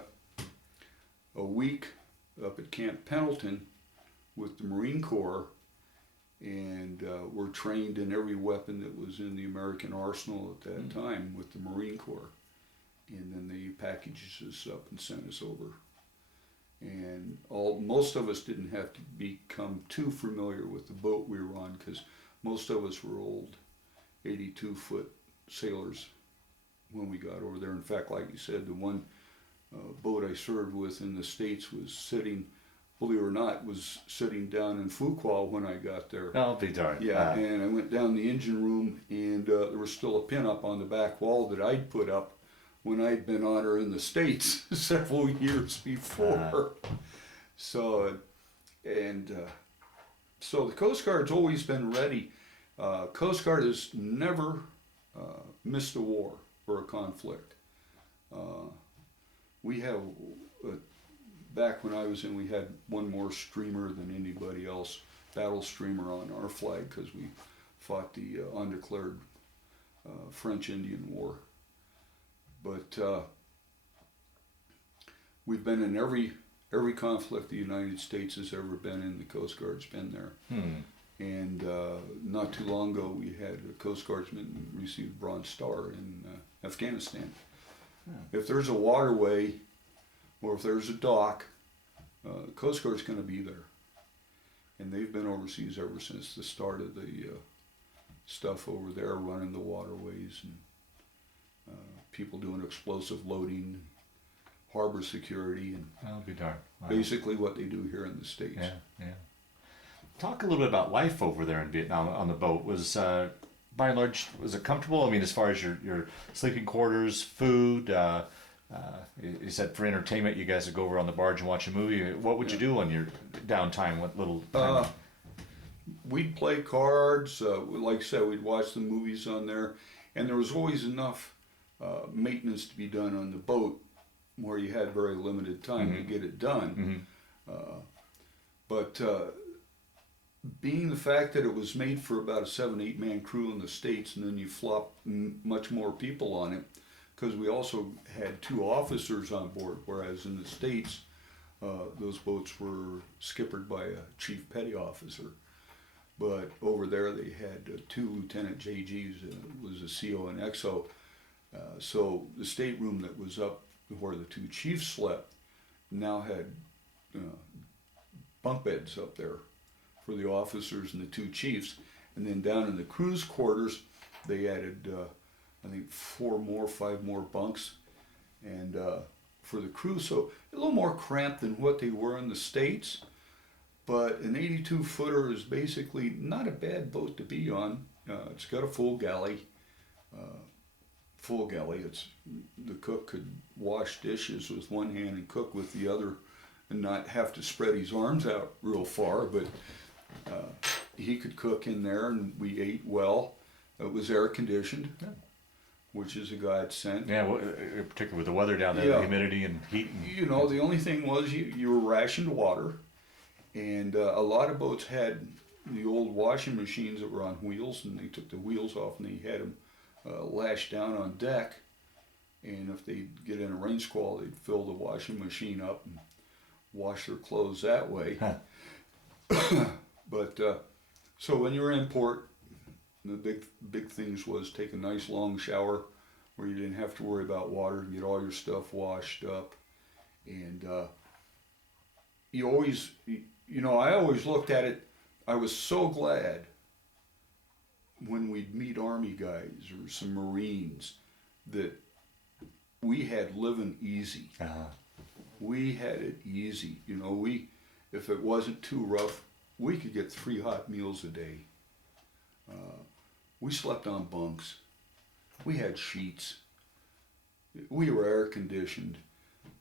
week up at Camp Pendleton with the Marine Corps, and were trained in every weapon that was in the American arsenal at that time with the Marine Corps. And then they packaged us up and sent us over. And most of us didn't have to become too familiar with the boat we were on, because most of us were old 82-foot sailors when we got over there. In fact, like you said, the one boat I served with in the States was sitting, believe it or not, was sitting down in Phu Quoc when I got there. I'll be darned. Yeah, and I went down the engine room, and there was still a pin up on the back wall that I'd put up when I'd been on her in the States several years before. So the Coast Guard's always been ready. Coast Guard has never missed a war or a conflict. We have, back when I was in, we had one more streamer than anybody else, battle streamer on our flag, because we fought the undeclared French-Indian War. But we've been in every conflict the United States has ever been in. The Coast Guard's been there. And not too long ago, we had a Coast Guardsman receive a Bronze Star in Afghanistan. If there's a waterway or if there's a dock, the Coast Guard's going to be there. And they've been overseas ever since the start of the stuff over there, running the waterways, and people doing explosive loading, harbor security, and I'll be darned. Wow. basically what they do here in the States. Yeah. Talk a little bit about life over there in Vietnam on the boat. Was by and large, was it comfortable? I mean, as far as your sleeping quarters, food. You said for entertainment, you guys would go over on the barge and watch a movie. What would you do on your downtime? What little time? We'd play cards. Like I said, we'd watch the movies on there, and there was always enough maintenance to be done on the boat where you had very limited time to get it done. But being the fact that it was made for about a 7-8 man crew in the States, and then you flop much more people on it, because we also had 2 officers on board, whereas in the States those boats were skippered by a chief petty officer. But over there they had 2 lieutenant JGs. It was a CO and XO. So the stateroom that was up where the 2 chiefs slept now had bunk beds up there for the officers and the two chiefs. And then down in the crew's quarters, they added, I think, 5 more bunks, and for the crew. So a little more cramped than what they were in the States. But an 82-footer is basically not a bad boat to be on. It's got a full galley. It's, the cook could wash dishes with one hand and cook with the other, and not have to spread his arms out real far. But he could cook in there, and we ate well. It was air conditioned, which is a godsend. Yeah, well, particularly with the weather down there, the humidity and heat. You know, the only thing was you were rationed water, and a lot of boats had the old washing machines that were on wheels, and they took the wheels off and they had them lashed down on deck. And if they get in a rain squall, they'd fill the washing machine up and wash their clothes that way. But so when you're in port, the big things was take a nice long shower where you didn't have to worry about water and get all your stuff washed up. And you always, you know, I always looked at it, I was so glad when we'd meet Army guys or some Marines that we had living easy. We had it easy. You know, if it wasn't too rough, we could get 3 hot meals a day. We slept on bunks. We had sheets. We were air conditioned.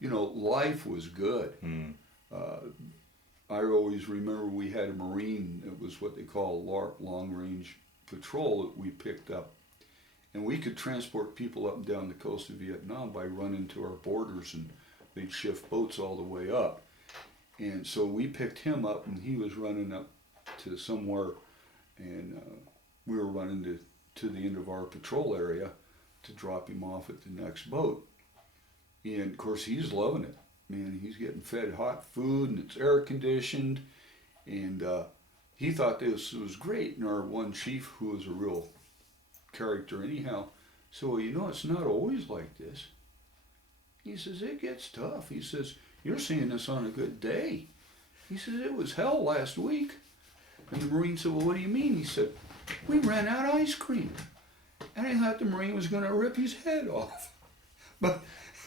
You know, life was good. I always remember we had a Marine, it was what they call LARP, long range patrol, that we picked up. And we could transport people up and down the coast of Vietnam by running to our borders, and they'd shift boats all the way up. And so we picked him up, and he was running up to somewhere, and we were running to the end of our patrol area to drop him off at the next boat. And of course he's loving it. Man, he's getting fed hot food, and it's air conditioned, and he thought this was great. And our one chief, who was a real character anyhow, said, well, you know, it's not always like this. He says, it gets tough. He says, you're seeing this on a good day. He says, it was hell last week. And the Marine said, well, what do you mean? He said, we ran out of ice cream. And I thought the Marine was going to rip his head off. But,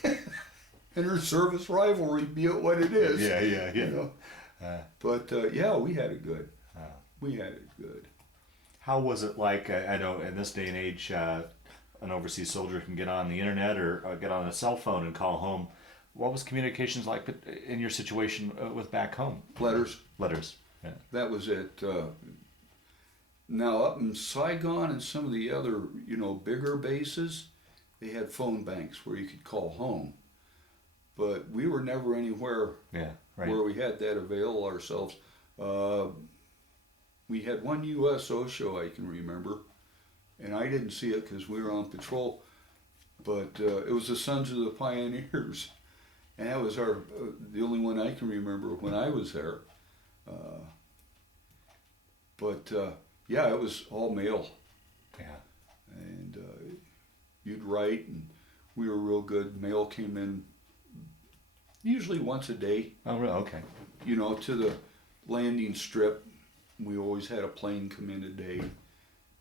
and her service rivalry, be it what it is. Yeah. You know? But yeah, we had it good. We had it good. How was it like, I know in this day and age, an overseas soldier can get on the internet or get on a cell phone and call home. What was communications like in your situation with back home? Letters. Yeah. That was it. Now up in Saigon and some of the other, you know, bigger bases, they had phone banks where you could call home. But we were never anywhere where we had that avail ourselves. We had one USO show I can remember, and I didn't see it because we were on patrol, but it was the Sons of the Pioneers, and that was the only one I can remember when I was there. But yeah, it was all mail. Yeah. And you'd write, and we were real good. Mail came in usually once a day. Oh, really? Okay. You know, to the landing strip. We always had a plane come in a day,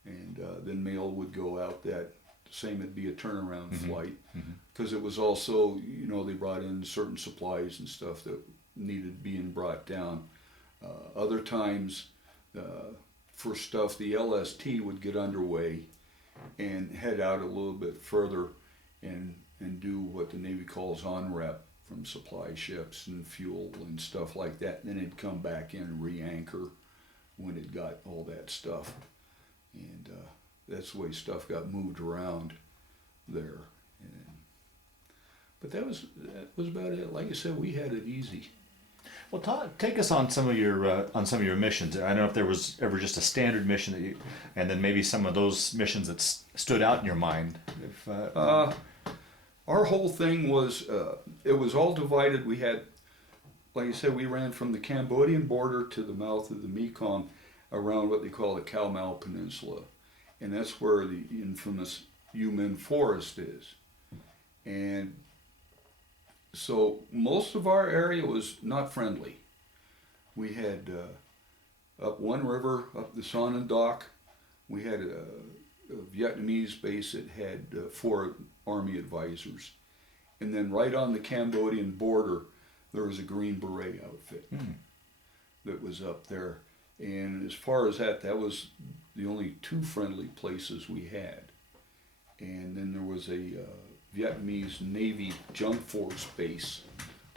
and then mail would go out that same. It'd be a turnaround flight, because it was also, you know, they brought in certain supplies and stuff that needed being brought down. Other times, for stuff, the LST would get underway and head out a little bit further and do what the Navy calls on-rep from supply ships and fuel and stuff like that. And then it'd come back in and re-anchor when it got all that stuff. And that's the way stuff got moved around there. But that was about it. Like I said, we had it easy. Well, take us on some of your missions. I don't know if there was ever just a standard mission that you, and then maybe some of those missions that stood out in your mind. Our whole thing was, it was all divided. We had, like I said, we ran from the Cambodian border to the mouth of the Mekong around what they call the Khao Mau Peninsula. And that's where the infamous U Minh Forest is. And So most of our area was not friendly. We had up one river, up the Sonnedock, we had a Vietnamese base that had 4 Army advisors. And then right on the Cambodian border, there was a Green Beret outfit that was up there. And as far as that was the only 2 friendly places we had. And then there was a Vietnamese Navy junk force base,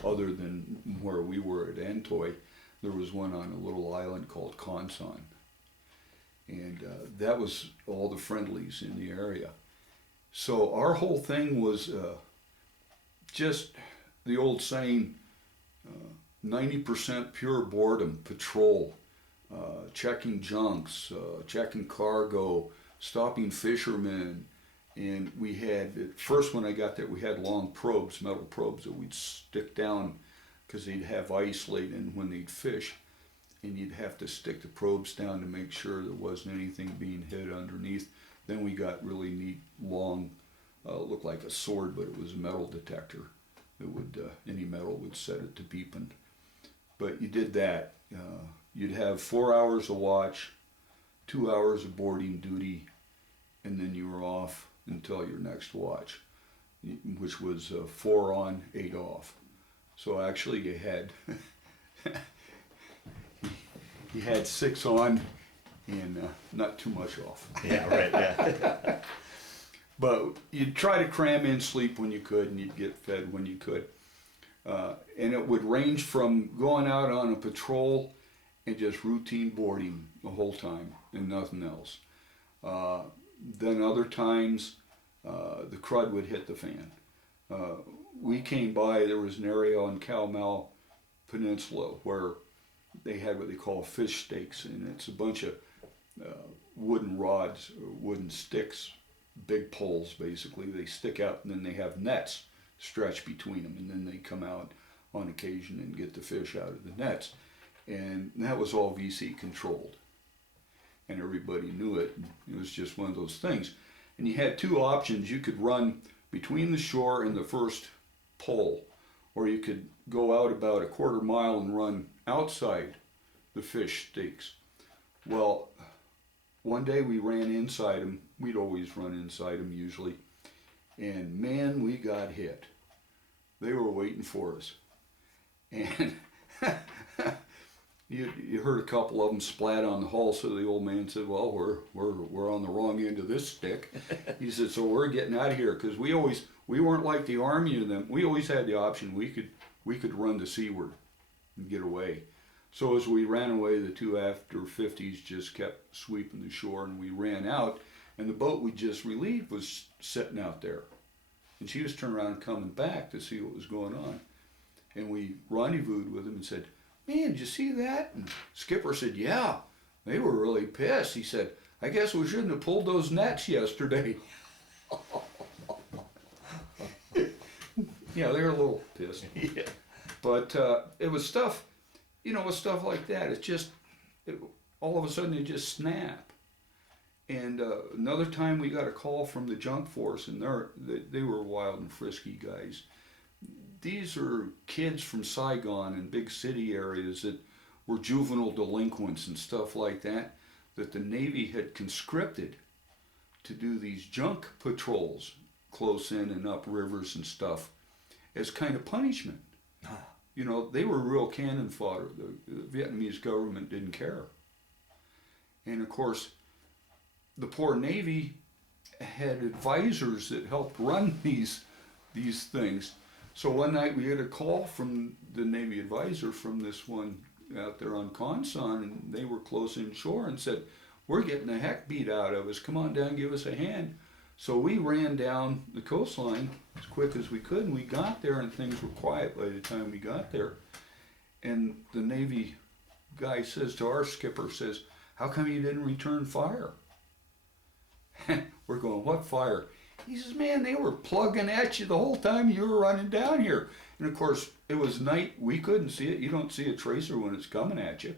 other than where we were at Antoy. There was one on a little island called Con Son. And that was all the friendlies in the area. So our whole thing was just the old saying, 90% pure boredom, patrol, checking junks, checking cargo, stopping fishermen. And we had, at first when I got there, we had long probes, metal probes that we'd stick down because they'd have ice laid in when they'd fish. And you'd have to stick the probes down to make sure there wasn't anything being hid underneath. Then we got really neat, long, looked like a sword, but it was a metal detector. It would, any metal would set it to beeping. But you did that. You'd have 4 hours of watch, 2 hours of boarding duty, and then you were off until your next watch, which was 4 on, 8 off. So actually you had you had 6 on and not too much off. Yeah, right, yeah. But you'd try to cram in sleep when you could, and you'd get fed when you could. And it would range from going out on a patrol and just routine boarding the whole time and nothing else. Then other times, the crud would hit the fan. We came by, there was an area on Khao Mau Peninsula where they had what they call fish stakes, and it's a bunch of wooden rods, or wooden sticks, big poles basically. They stick out, and then they have nets stretched between them, and then they come out on occasion and get the fish out of the nets. And that was all VC controlled, and everybody knew it. It was just one of those things. And you had 2 options. You could run between the shore and the first pole, or you could go out about a 1/4 mile and run outside the fish stakes. Well, one day we ran inside them. We'd always run inside them usually. And man, we got hit. They were waiting for us. And you heard a couple of them splat on the hull, so the old man said, well, we're on the wrong end of this stick. He said, so we're getting out of here, because we weren't like the Army and them. We always had the option. We could run to seaward and get away. So as we ran away, the 2 after 50s just kept sweeping the shore, and we ran out, and the boat we just relieved was sitting out there. And she was turning around and coming back to see what was going on. And we rendezvoused with him and said, man, did you see that? And Skipper said, yeah, they were really pissed. He said, I guess we shouldn't have pulled those nets yesterday. Yeah, they were a little pissed. Yeah. But it was stuff, with stuff like that. It's just, all of a sudden it just snap. And another time we got a call from the junk force, and they were wild and frisky guys. These are kids from Saigon and big city areas that were juvenile delinquents and stuff like that the Navy had conscripted to do these junk patrols close in and up rivers and stuff as kind of punishment. They were real cannon fodder. The Vietnamese government didn't care. And of course, the poor Navy had advisors that helped run these things. So one night we had a call from the Navy advisor from this one out there on Con Son, and they were close inshore, and said, we're getting the heck beat out of us. Come on down, give us a hand. So we ran down the coastline as quick as we could, and we got there, and things were quiet by the time we got there. And the Navy guy says to our skipper, says, how come you didn't return fire? We're going, what fire? He says, man, they were plugging at you the whole time you were running down here. And of course, it was night. We couldn't see it. You don't see a tracer when it's coming at you.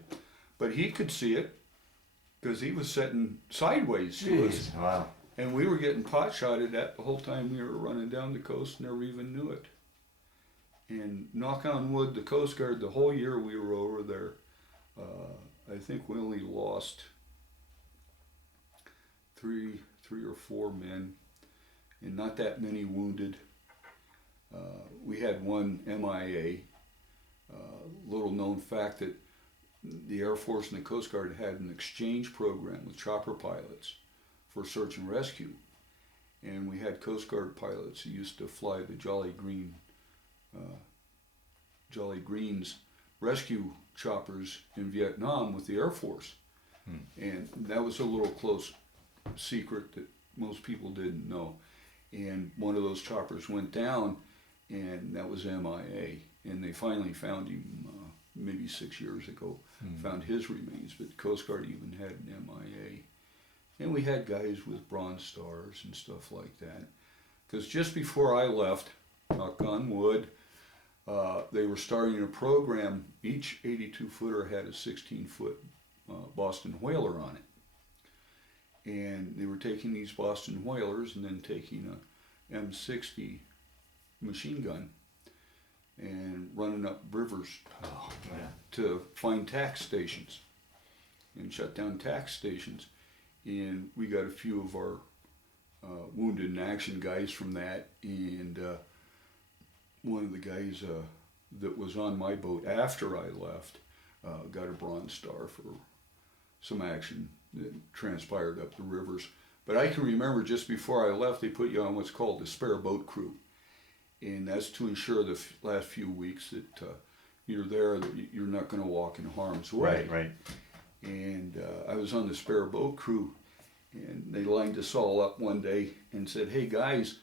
But he could see it because he was sitting sideways to us. Wow. And we were getting pot shotted at the whole time we were running down the coast, never even knew it. And knock on wood, the Coast Guard, the whole year we were over there, I think we only lost three or four men, and not that many wounded. We had one MIA. Little known fact that the Air Force and the Coast Guard had an exchange program with chopper pilots for search and rescue. And we had Coast Guard pilots who used to fly the Jolly Green's rescue choppers in Vietnam with the Air Force. And that was a little close secret that most people didn't know. And one of those choppers went down, and that was MIA. And they finally found him maybe 6 years ago, found his remains, but Coast Guard even had an MIA. And we had guys with Bronze Stars and stuff like that. Because just before I left, knock on wood, they were starting a program. Each 82-footer had a 16-foot Boston Whaler on it. And they were taking these Boston Whalers and then taking a M60 machine gun and running up rivers to find tax stations and shut down tax stations. And we got a few of our wounded in action guys from that. And one of the guys that was on my boat after I left got a Bronze Star for some action that transpired up the rivers. But I can remember just before I left, they put you on what's called the spare boat crew. And that's to ensure the last few weeks that you're there, that you're not going to walk in harm's way. Right. And I was on the spare boat crew, and they lined us all up one day and said, "Hey guys,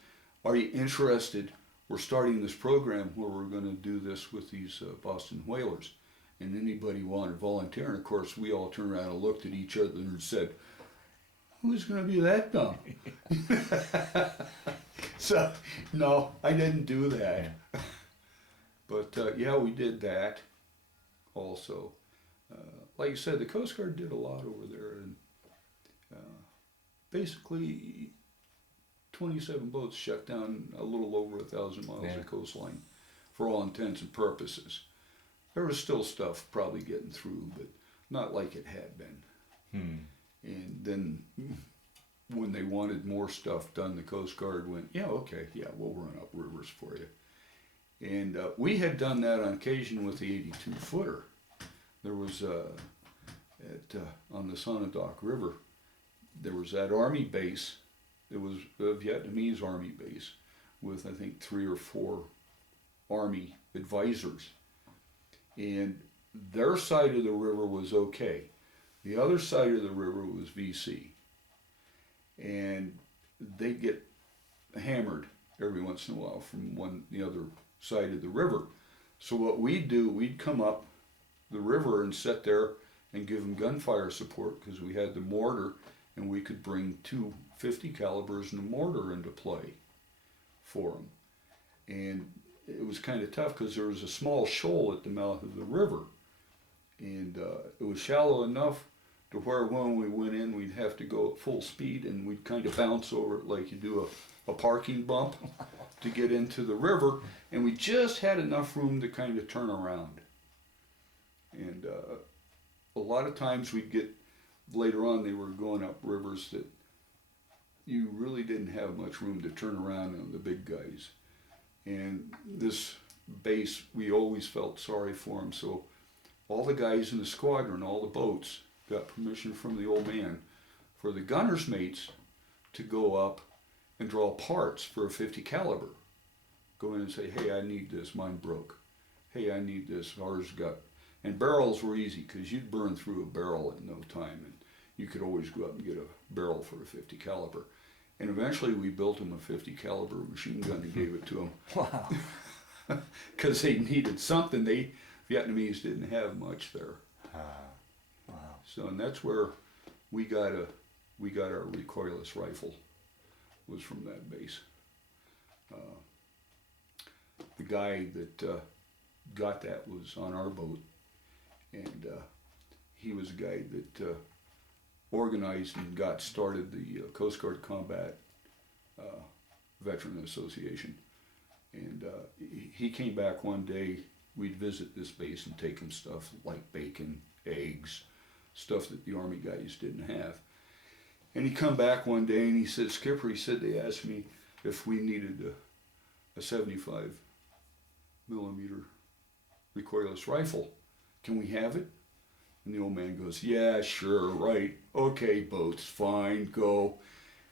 are you interested? We're starting this program where we're going to do this with these Boston Whalers. And anybody want to volunteer?" And of course, we all turned around and looked at each other and said, "Who's going to be that dumb?" So, no, I didn't do that. But yeah, we did that also. Like I said, the Coast Guard did a lot over there, and basically 27 boats shut down a little over 1,000 miles of coastline for all intents and purposes. There was still stuff probably getting through, but not like it had been. And then when they wanted more stuff done, the Coast Guard went, "Yeah, okay, yeah, we'll run up rivers for you." And we had done that on occasion with the 82-footer. There was, on the Sonadoc River, there was that army base. It was a Vietnamese army base with, I think, 3 or 4 army advisors. And their side of the river was okay. The other side of the river was VC. And they'd get hammered every once in a while from the other side of the river. So what we'd do, we'd come up the river and sit there and give them gunfire support, because we had the mortar, and we could bring 2 50 calibers and a mortar into play for them. And it was kind of tough because there was a small shoal at the mouth of the river, and it was shallow enough to where when we went in, we'd have to go at full speed, and we'd kind of bounce over it like you do a parking bump to get into the river, and we just had enough room to kind of turn around. And a lot of times we'd get, later on they were going up rivers that you really didn't have much room to turn around on the big guys. And this base, we always felt sorry for them, so all the guys in the squadron, all the boats, got permission from the old man for the gunner's mates to go up and draw parts for a 50 caliber. Go in and say, "Hey, I need this, mine broke. Hey, I need this, ours got..." And barrels were easy, because you'd burn through a barrel in no time, and you could always go up and get a barrel for a 50 caliber. And eventually we built them a 50 caliber machine gun and gave it to them. Wow. Because they needed something. Vietnamese didn't have much there. Wow. So, and that's where we got our recoilless rifle, was from that base. The guy that got that was on our boat, and he was a guy that organized and got started the Coast Guard Combat Veteran Association. And he came back one day. We'd visit this base and take him stuff like bacon, eggs, stuff that the Army guys didn't have. And he come back one day and he said, Skipper, he said, they asked me if we needed a 75 millimeter recoilless rifle. Can we have it? And the old man goes, yeah, sure, right. Okay, boats, fine, go.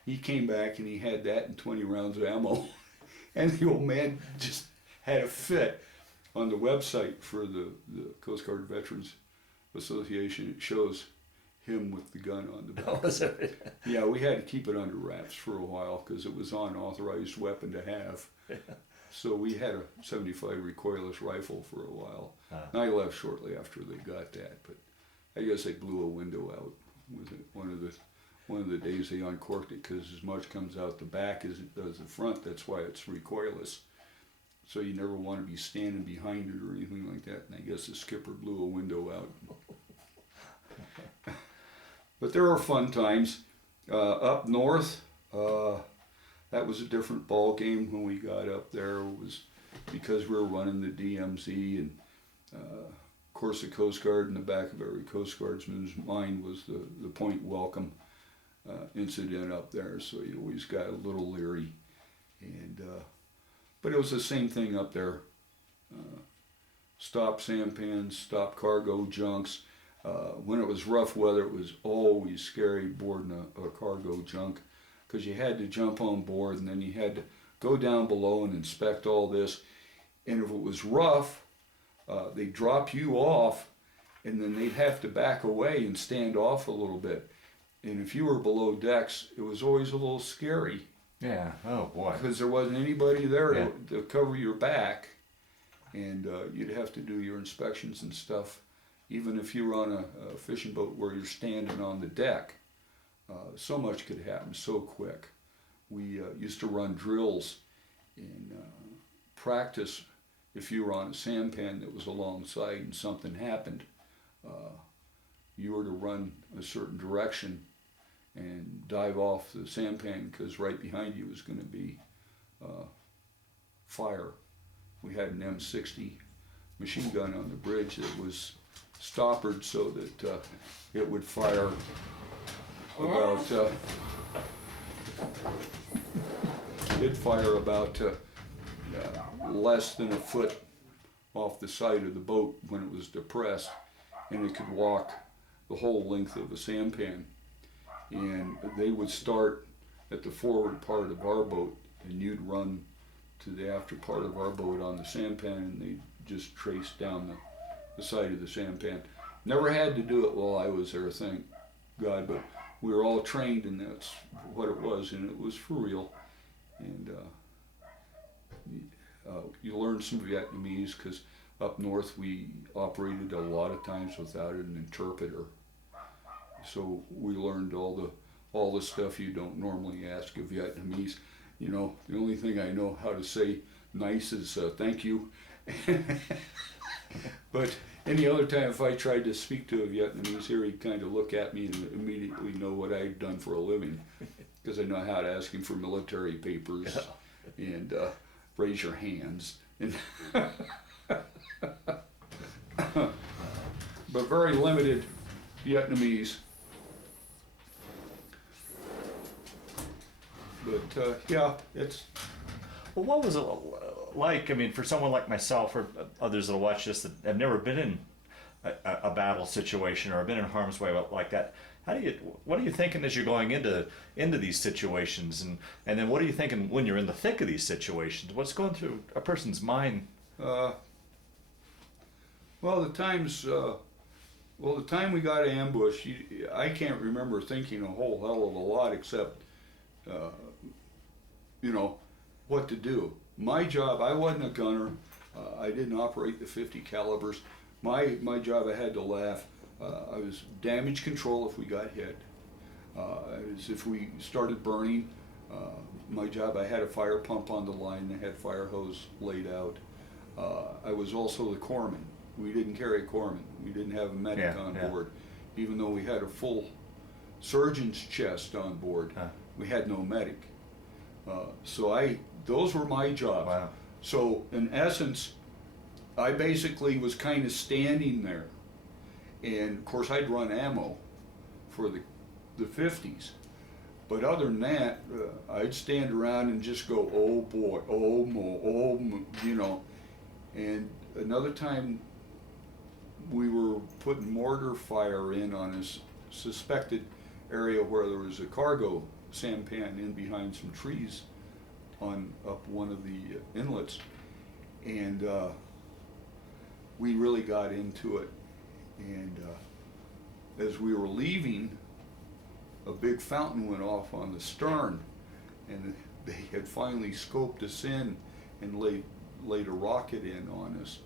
He came back and he had that and 20 rounds of ammo. And the old man just had a fit. On the website for the Coast Guard Veterans Association, it shows him with the gun on the back. Was it? Yeah, we had to keep it under wraps for a while because it was unauthorized weapon to have. Yeah. So we had a 75 recoilless rifle for a while. And I left shortly after they got that, but I guess they blew a window out with it. One of the days they uncorked it because as much comes out the back as it does the front. That's why it's recoilless. So you never want to be standing behind it or anything like that. And I guess the skipper blew a window out. But there are fun times. Up north, that was a different ball game when we got up there. It was because we were running the DMZ, and of course the Coast Guard in the back of every Coast Guardsman's mind was the point welcome incident up there. So you always got a little leery. And but it was the same thing up there. Stop sampans, stop cargo junks. When it was rough weather, it was always scary boarding a cargo junk because you had to jump on board and then you had to go down below and inspect all this. And if it was rough, they'd drop you off and then they'd have to back away and stand off a little bit. And if you were below decks, it was always a little scary. Yeah, oh boy. Because there wasn't anybody there to cover your back, and you'd have to do your inspections and stuff, even if you were on a fishing boat where you're standing on the deck. So much could happen so quick. We used to run drills and practice. If you were on a sampan that was alongside and something happened, you were to run a certain direction and dive off the sampan because right behind you was going to be fire. We had an M60 machine gun on the bridge that was stoppered so that it would fire about less than a foot off the side of the boat when it was depressed, and it could walk the whole length of a sampan. And they would start at the forward part of our boat, and you'd run to the after part of our boat on the sampan, and they'd just trace down the side of the sampan. Never had to do it while I was there, thank God, but we were all trained, and that's what it was, and it was for real. And you learn some Vietnamese because up north we operated a lot of times without an interpreter. So we learned all the stuff you don't normally ask a Vietnamese. You know, the only thing I know how to say nice is thank you. But any other time if I tried to speak to a Vietnamese here, he'd kind of look at me and immediately know what I'd done for a living, because I know how to ask him for military papers and raise your hands. And but very limited Vietnamese. But yeah, it's... Well, what was it like? I mean, for someone like myself or others that'll watch this that have never been in a battle situation or been in harm's way like that, what are you thinking as you're going into these situations, and then what are you thinking when you're in the thick of these situations? What's going through a person's mind? Well, the time we got ambushed, I can't remember thinking a whole hell of a lot except, you know, what to do. My job, I wasn't a gunner. I didn't operate the 50 calibers. My job, I had to laugh. I was damage control if we got hit. As if we started burning, my job, I had a fire pump on the line. I had fire hose laid out. I was also the corpsman. We didn't carry a corpsman. We didn't have a medic on board. Even though we had a full surgeon's chest on board, we had no medic. So those were my jobs. Wow. So in essence, I basically was kind of standing there. And of course I'd run ammo for the 50s. But other than that, I'd stand around and just go, oh boy, you know. And another time we were putting mortar fire in on a suspected area where there was a cargo sampan in behind some trees on up one of the inlets. And we really got into it. And as we were leaving, a big fountain went off on the stern, and they had finally scoped us in and laid a rocket in on us,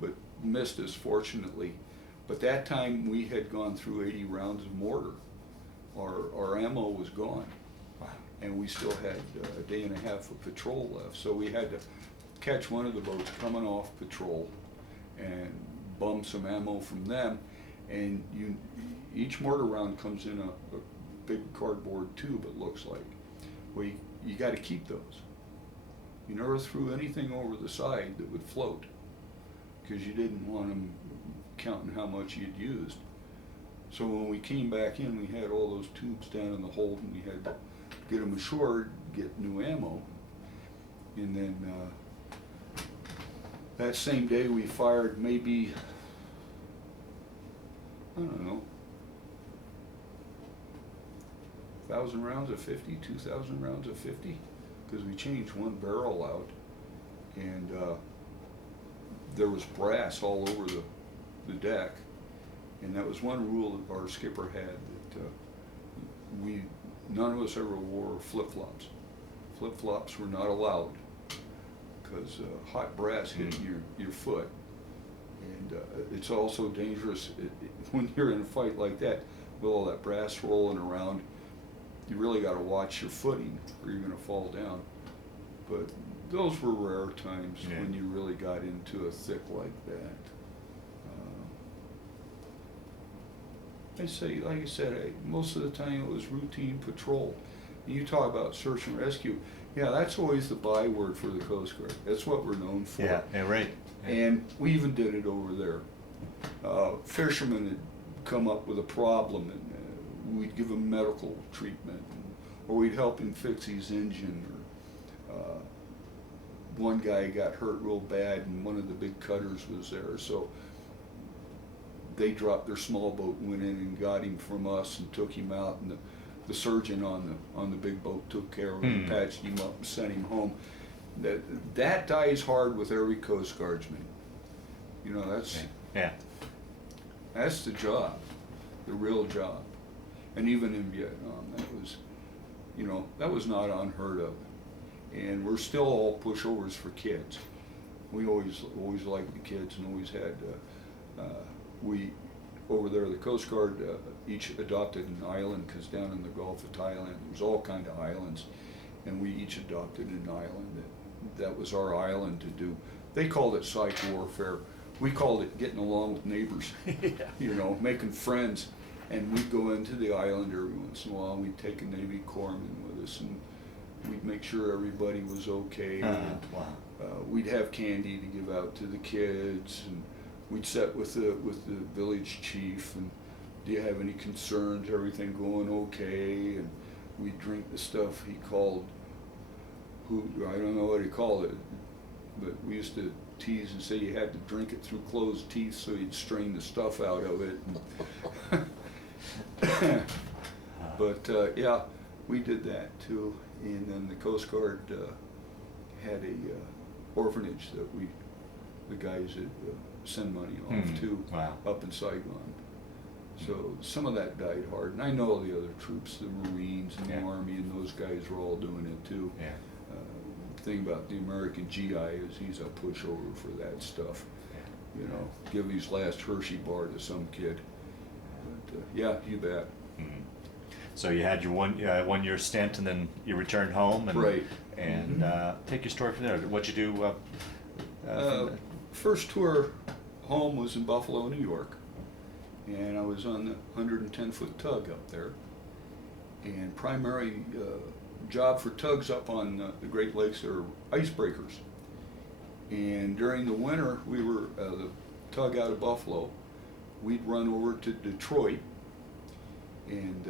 but missed us fortunately. But that time we had gone through 80 rounds of mortar. Our ammo was gone. Wow. And we still had a day and a half of patrol left. So we had to catch one of the boats coming off patrol and bum some ammo from them. And each mortar round comes in a big cardboard tube, it looks like. Well, you got to keep those. You never threw anything over the side that would float, because you didn't want them counting how much you'd used. So when we came back in, we had all those tubes down in the hold, and we had to get them ashore, get new ammo. And then that same day we fired maybe, I don't know, 1,000 rounds of 50, 2,000 rounds of 50, because we changed one barrel out, and there was brass all over the deck. And that was one rule that our skipper had, that none of us ever wore flip-flops. Flip-flops were not allowed, because hot brass hit your foot. And it's also dangerous when you're in a fight like that, with all that brass rolling around. You really got to watch your footing, or you're going to fall down. But those were rare times when you really got into a thick like that. I say, like I said, most of the time it was routine patrol. You talk about search and rescue. Yeah, that's always the byword for the Coast Guard. That's what we're known for. Yeah, right. Yeah. And we even did it over there. Fishermen had come up with a problem, and we'd give him medical treatment, or we'd help him fix his engine. Or one guy got hurt real bad, and one of the big cutters was there, so they dropped their small boat and went in and got him from us and took him out, and the surgeon on the big boat took care of him, patched him up and sent him home. That dies hard with every Coast Guardsman. You know, that's the job, the real job. And even in Vietnam, that was not unheard of. And we're still all pushovers for kids. We always liked the kids, and always had. We over there, the Coast Guard each adopted an island, because down in the Gulf of Thailand there's all kind of islands, and we each adopted an island. That was our island to do. They called it psych warfare. We called it getting along with neighbors. You know, making friends. And we'd go into the island every once in a while. We'd take a Navy corpsman with us, and we'd make sure everybody was okay. Wow. We'd have candy to give out to the kids, and we'd sit with the village chief, and do you have any concerns? Everything going okay? And we'd drink the stuff he called, I don't know what he called it, but we used to tease and say you had to drink it through closed teeth so you'd strain the stuff out of it. But yeah, we did that too. And then the Coast Guard had a orphanage that the guys would send money off to. Wow. Up in Saigon. So some of that died hard. And I know the other troops, the Marines and the Army, and those guys were all doing it too. Yeah. The thing about the American GI is he's a pushover for that stuff. You know, give his last Hershey bar to some kid. But yeah, you bet. Mm-hmm. So you had your 1 year stint, and then you returned home, and right. And take your story from there. What'd you do? First tour home was in Buffalo, New York, and I was on the 110-foot tug up there. And primary job for tugs up on the Great Lakes are icebreakers. And during the winter, we were the tug out of Buffalo. We'd run over to Detroit, and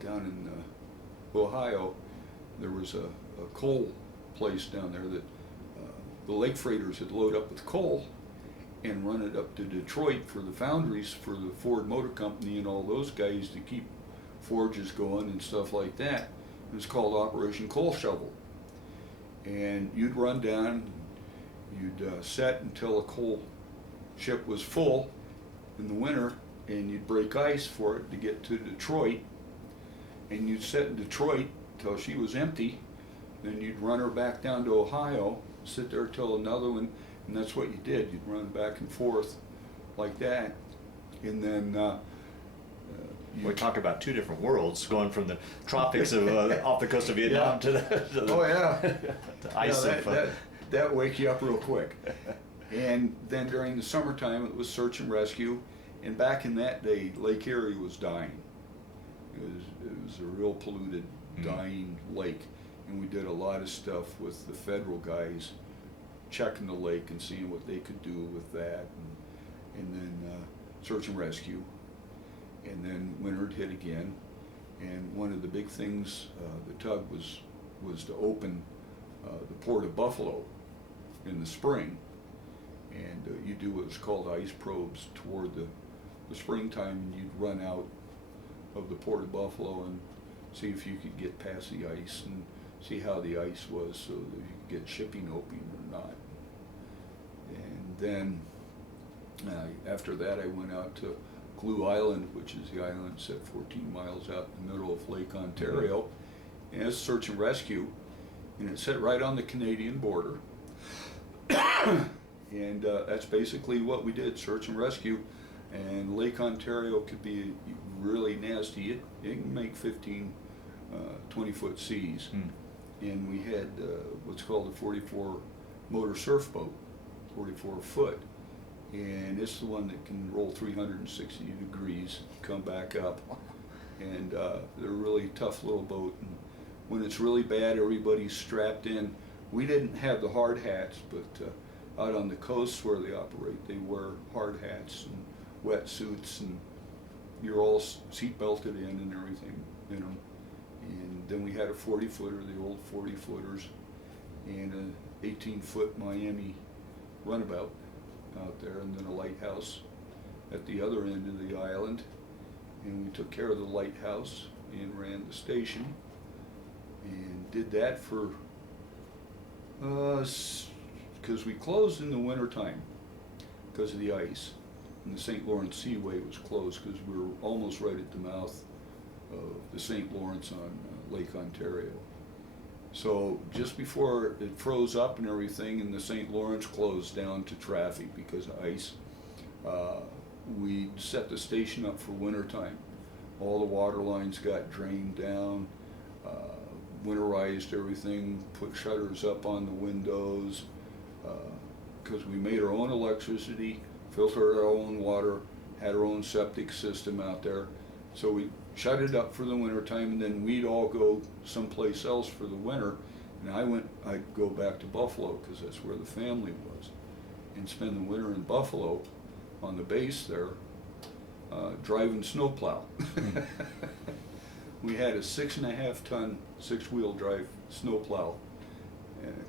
down in Ohio, there was a coal place down there that the lake freighters had loaded up with coal and run it up to Detroit for the foundries for the Ford Motor Company and all those guys to keep forges going and stuff like that. It was called Operation Coal Shovel. And you'd run down, you'd set until a coal ship was full in the winter, and you'd break ice for it to get to Detroit, and you'd sit in Detroit till she was empty, then you'd run her back down to Ohio, sit there till another one, and that's what you did. You'd run back and forth like that, and then we talk about two different worlds, going from the tropics of off the coast of Vietnam Yeah. to the oh yeah, the ice yeah, of. that wake you up real quick. And then during the summertime, it was search and rescue. And back in that day, Lake Erie was dying. It was a real polluted, dying lake. And we did a lot of stuff with the federal guys, checking the lake and seeing what they could do with that. And then search and rescue. And then winter would hit again. And one of the big things, the tug was to open the port of Buffalo in the spring. And you do what's called ice probes toward the springtime, and you'd run out of the port of Buffalo and see if you could get past the ice and see how the ice was so that you could get shipping open or not. And then after that I went out to Glue Island, which is the island set 14 miles out in the middle of Lake Ontario, and it's search and rescue, and it's set right on the Canadian border. And that's basically what we did, search and rescue. And Lake Ontario could be really nasty. It can make 15, 20-foot seas. And we had what's called a 44 motor surf boat, 44 foot. And it's the one that can roll 360 degrees, come back up. And they're a really tough little boat. And when it's really bad, everybody's strapped in. We didn't have the hard hats, but out on the coast where they operate, they wear hard hats and wetsuits, and you're all seat belted in and everything, you know. And then we had a 40-footer, the old 40-footers, and an 18-foot Miami runabout out there, and then a lighthouse at the other end of the island. And we took care of the lighthouse and ran the station, and did that for because we closed in the wintertime because of the ice, and the St. Lawrence Seaway was closed because we were almost right at the mouth of the St. Lawrence on Lake Ontario. So just before it froze up and everything, and the St. Lawrence closed down to traffic because of ice, we set the station up for wintertime. All the water lines got drained down, winterized everything, put shutters up on the windows, because we made our own electricity, filtered our own water, had our own septic system out there. So we shut it up for the wintertime, and then we'd all go someplace else for the winter. And I'd go back to Buffalo because that's where the family was, and spend the winter in Buffalo on the base there, driving snowplow. We had a 6.5-ton 6-wheel drive snowplow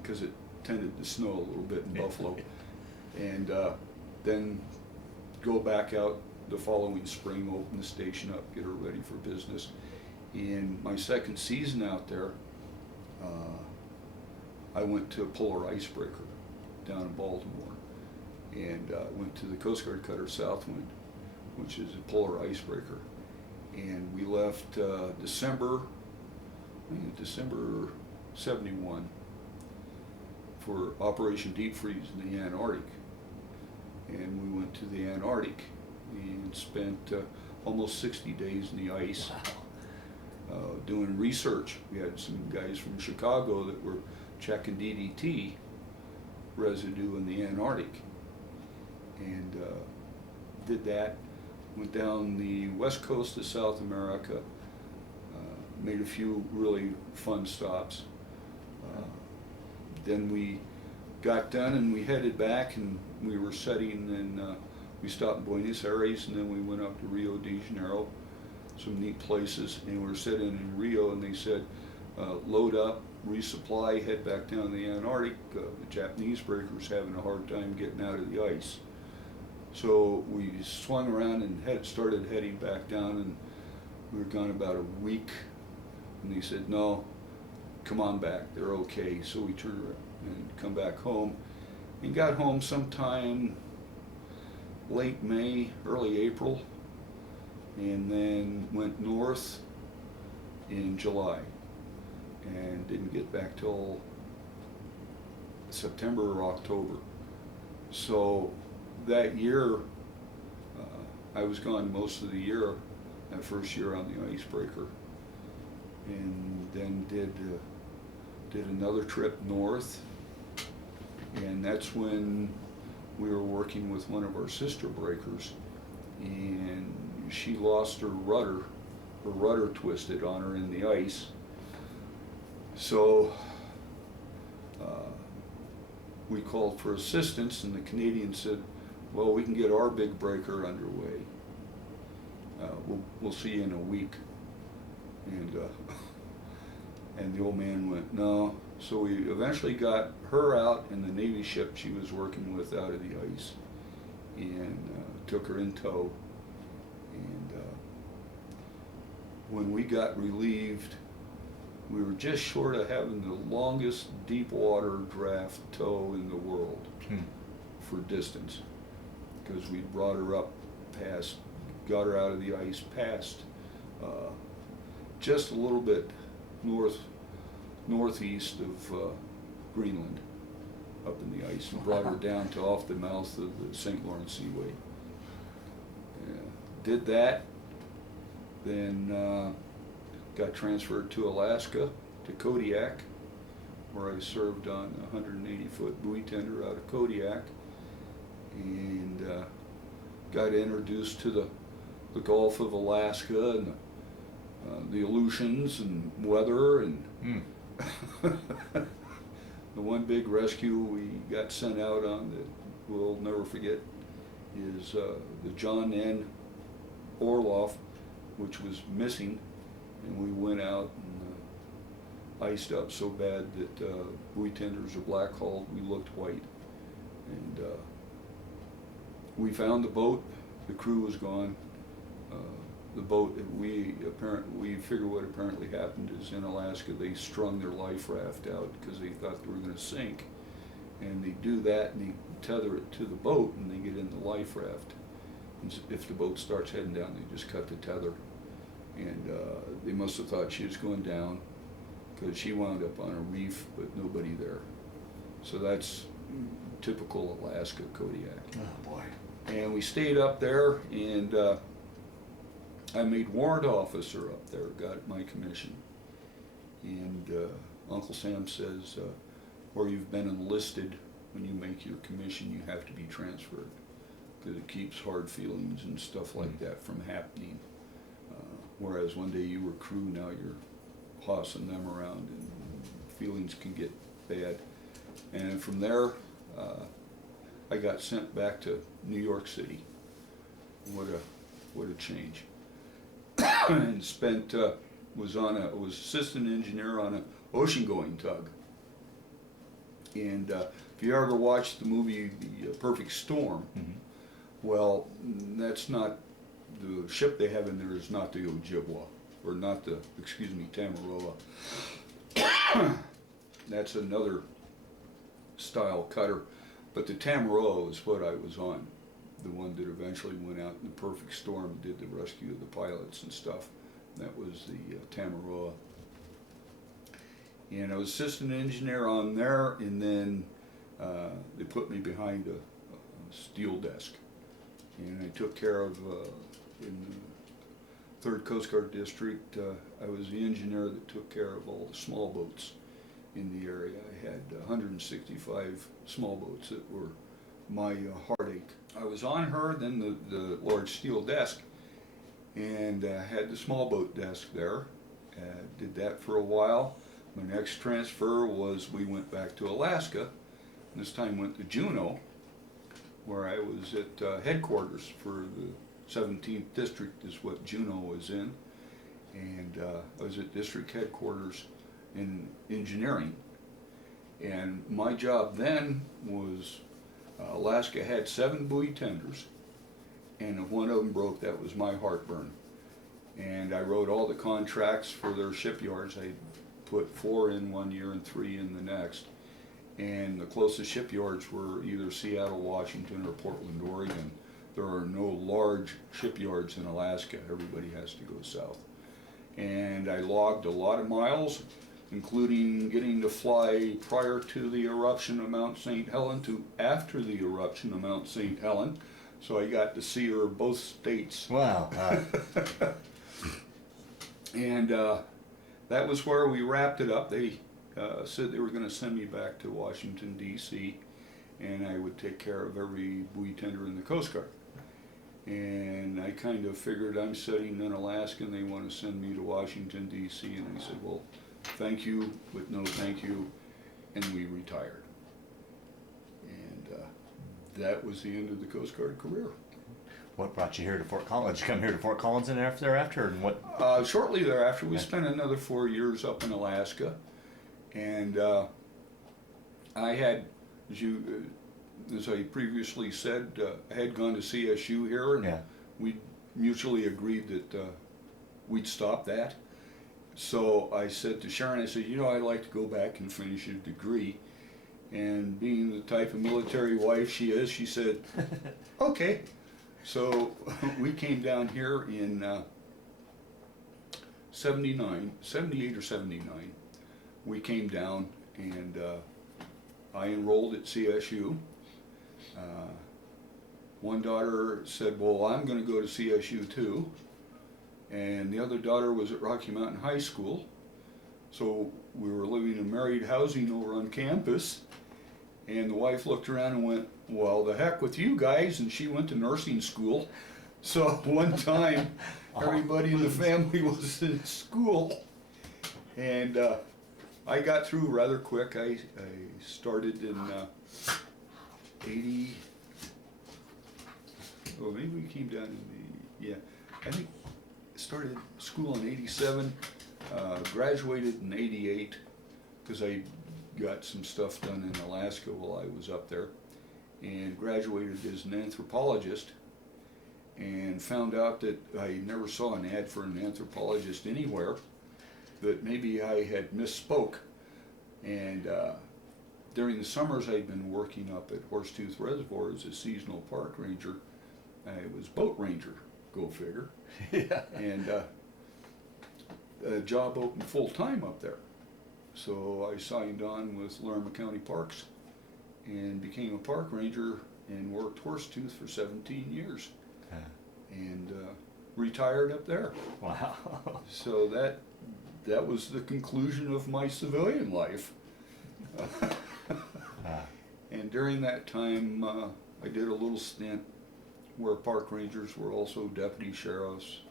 because it tended to snow a little bit in Buffalo, and then go back out the following spring, open the station up, get her ready for business. In my second season out there, I went to a polar icebreaker down in Baltimore, and went to the Coast Guard cutter Southwind, which is a polar icebreaker. And we left December 71 for Operation Deep Freeze in the Antarctic. And we went to the Antarctic and spent almost 60 days in the ice doing research. We had some guys from Chicago that were checking DDT residue in the Antarctic, and did that. Went down the west coast of South America, made a few really fun stops. Then we got done and we headed back, and we were setting, and we stopped in Buenos Aires, and then we went up to Rio de Janeiro, some neat places, and we were sitting in Rio, and they said, load up, resupply, head back down the Antarctic. The Japanese breaker's having a hard time getting out of the ice. So we swung around and started heading back down, and we were gone about a week, and they said, no, come on back, they're okay. So we turned around and come back home, and got home sometime late May, early April, and then went north in July, and didn't get back till September or October. So that year, I was gone most of the year, that first year on the icebreaker, and then did another trip north, and that's when we were working with one of our sister breakers, and she lost her rudder twisted on her in the ice. So we called for assistance, and the Canadian said, well, we can get our big breaker underway. We'll see you in a week. And the old man went, no. So we eventually got her out in the Navy ship she was working with out of the ice, and took her in tow. And when we got relieved, we were just short of having the longest deep water draft tow in the world for distance, because we brought her up past, got her out of the ice past just a little bit northeast of Greenland, up in the ice, and brought her down to off the mouth of the St. Lawrence Seaway. Did that, then got transferred to Alaska, to Kodiak, where I served on a 180-foot buoy tender out of Kodiak, and got introduced to the Gulf of Alaska, and the Aleutians and weather, and the one big rescue we got sent out on that we'll never forget is the John N. Orloff, which was missing, and we went out and iced up so bad that buoy tenders are black-hulled, we looked white. And we found the boat, the crew was gone. The boat, we figure what apparently happened is in Alaska they strung their life raft out because they thought they were going to sink, and they do that and they tether it to the boat and they get in the life raft. And if the boat starts heading down, they just cut the tether, and they must have thought she was going down, because she wound up on a reef but nobody there. So that's typical Alaska, Kodiak. Oh boy. And we stayed up there, and I made warrant officer up there, got my commission. And Uncle Sam says, where you've been enlisted, when you make your commission, you have to be transferred, because it keeps hard feelings and stuff like that from happening. Whereas one day you were crew, now you're hossing them around, and feelings can get bad. And from there, I got sent back to New York City. What a change. And spent, was assistant engineer on an ocean-going tug. And if you ever watched the movie The Perfect Storm, well, that's not, the ship they have in there is not the Ojibwa, or not the, excuse me, Tamaroa. That's another style cutter, but the Tamaroa is what I was on, the one that eventually went out in the Perfect Storm, did the rescue of the pilots and stuff. That was the Tamaroa. And I was assistant engineer on there, and then they put me behind a steel desk. And I took care of, in the 3rd Coast Guard District, I was the engineer that took care of all the small boats in the area. I had 165 small boats that were my heartache. I was on her, then the large steel desk, and had the small boat desk there. Did that for a while. My next transfer was, we went back to Alaska, This time went to Juneau, where I was at headquarters for the 17th District is what Juneau was in. And I was at district headquarters in engineering. And my job then was, Alaska had 7 buoy tenders, and if one of them broke, that was my heartburn. And I wrote all the contracts for their shipyards. I put 4 in one year and 3 in the next. And the closest shipyards were either Seattle, Washington, or Portland, Oregon. There are no large shipyards in Alaska. Everybody has to go south. And I logged a lot of miles, including getting to fly prior to the eruption of Mount St. Helen to after the eruption of Mount St. Helen. So I got to see her both states. Wow. And that was where we wrapped it up. They said they were going to send me back to Washington, D.C., and I would take care of every buoy tender in the Coast Guard. And I kind of figured I'm sitting in Alaska and they want to send me to Washington, D.C., and I said, well, thank you, but no thank you, and we retired. And that was the end of the Coast Guard career. What brought you here to Fort Collins? Did you come here to Fort Collins and thereafter, and what? Shortly thereafter, we spent another 4 years up in Alaska, and I had, as I previously said, I had gone to CSU here, and we mutually agreed that we'd stop that. So I said to Sharon, I said, you know, I'd like to go back and finish a degree. And being the type of military wife she is, she said, okay. So we came down here in 78 or 79. We came down and I enrolled at CSU. One daughter said, well, I'm going to go to CSU too. And the other daughter was at Rocky Mountain High School. So we were living in married housing over on campus. And the wife looked around and went, well, the heck with you guys. And she went to nursing school. So one time, everybody in the family was in school. And I got through rather quick. I started in 80. Oh, maybe we came down in the, I think started school in 87, graduated in 88, because I got some stuff done in Alaska while I was up there, and graduated as an anthropologist, and found out that I never saw an ad for an anthropologist anywhere, that maybe I had misspoke, and during the summers I'd been working up at Horsetooth Reservoir as a seasonal park ranger. I was boat ranger, go figure. Yeah. And a job opened full-time up there. So I signed on with Larimer County Parks and became a park ranger and worked Horsetooth for 17 years. And retired up there. Wow. So that was the conclusion of my civilian life. And during that time, I did a little stint where park rangers were also deputy sheriffs,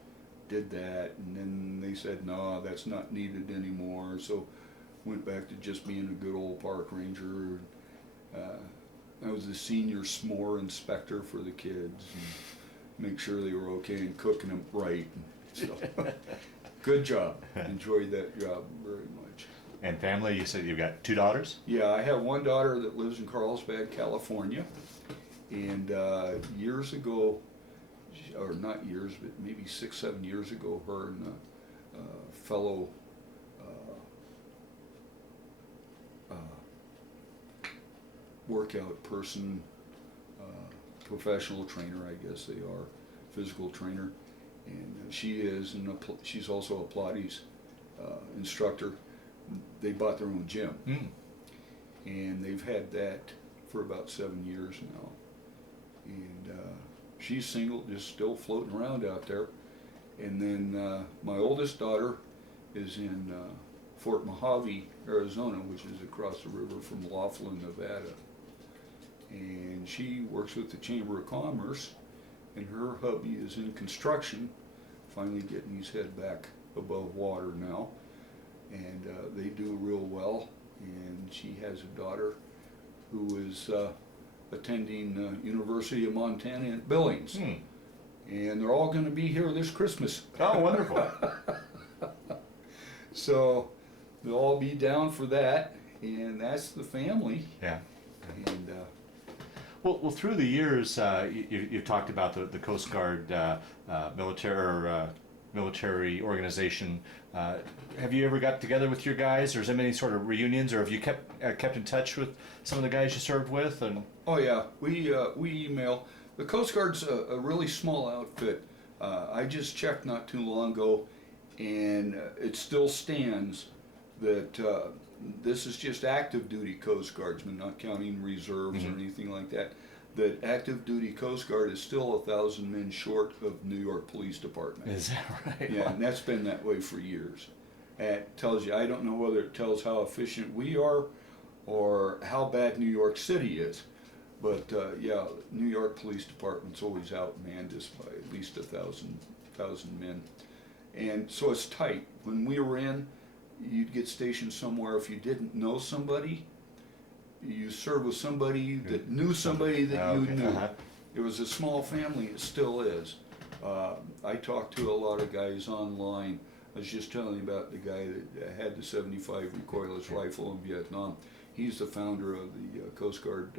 did that, and then they said, no, that's not needed anymore, so went back to just being a good old park ranger. I was the senior s'more inspector for the kids, and make sure they were okay and cooking them right. So, good job. Enjoyed that job very much. And family, you said you've got 2 daughters? Yeah, I have one daughter that lives in Carlsbad, California. And years ago, or not years, but maybe 6, 7 years ago, her and a fellow workout person, professional trainer, I guess they are, physical trainer, and she is, and she's also a Pilates instructor. They bought their own gym, and they've had that for about 7 years now. And she's single, just still floating around out there. And then my oldest daughter is in Fort Mojave, Arizona, which is across the river from Laughlin, Nevada. And she works with the Chamber of Commerce, and her hubby is in construction, finally getting his head back above water now. And they do real well. And she has a daughter who was attending University of Montana at Billings. And they're all going to be here this Christmas. Oh, wonderful. So they'll all be down for that, and that's the family. Yeah. And Well, through the years, you've talked about the Coast Guard military organization. Have you ever got together with your guys, or is there any sort of reunions, or have you kept in touch with some of the guys you served with? And oh yeah, we email. The Coast Guard's a really small outfit. I just checked not too long ago, and it still stands that this is just active duty Coast Guardsmen, not counting reserves or anything like that. That active duty Coast Guard is still 1,000 men short of New York Police Department. is that right? Yeah, and that's been that way for years. It tells you, I don't know whether it tells how efficient we are or how bad New York City is. But yeah, New York Police Department's always outmanned us by at least 1,000 men. And so it's tight. When we were in, you'd get stationed somewhere. If you didn't know somebody, you served with somebody that knew somebody that you knew. It was a small family, it still is. I talked to a lot of guys online. I was just telling you about the guy that had the 75 recoilless rifle in Vietnam. He's the founder of the Coast Guard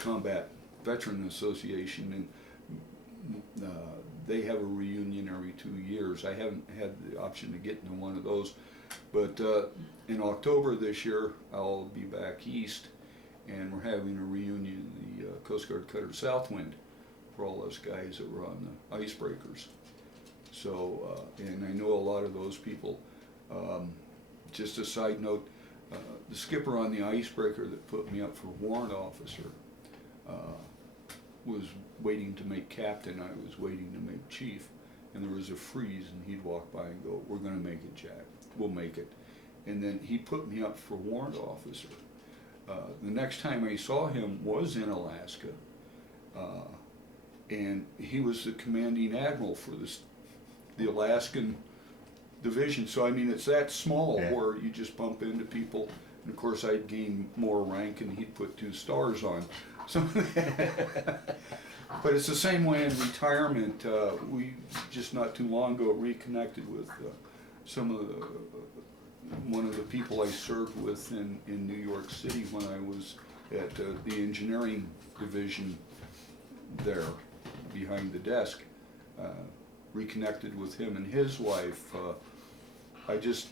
Combat Veteran Association, and they have a reunion every 2 years. I haven't had the option to get into one of those, but in October this year I'll be back east, and we're having a reunion in the Coast Guard Cutter Southwind for all those guys that were on the icebreakers. So, and I know a lot of those people. Just a side note, the skipper on the icebreaker that put me up for warrant officer was waiting to make captain. I was waiting to make chief, and there was a freeze, and he'd walk by and go, "We're going to make it, Jack. We'll make it." And then he put me up for warrant officer. The next time I saw him was in Alaska, and he was the commanding admiral for the Alaskan division. So I mean, it's that small where you just bump into people. And of course, I'd gain more rank, and he'd put 2 stars on. So, but it's the same way in retirement. We just not too long ago reconnected with one of the people I served with in New York City when I was at the engineering division there behind the desk. Reconnected with him and his wife. I just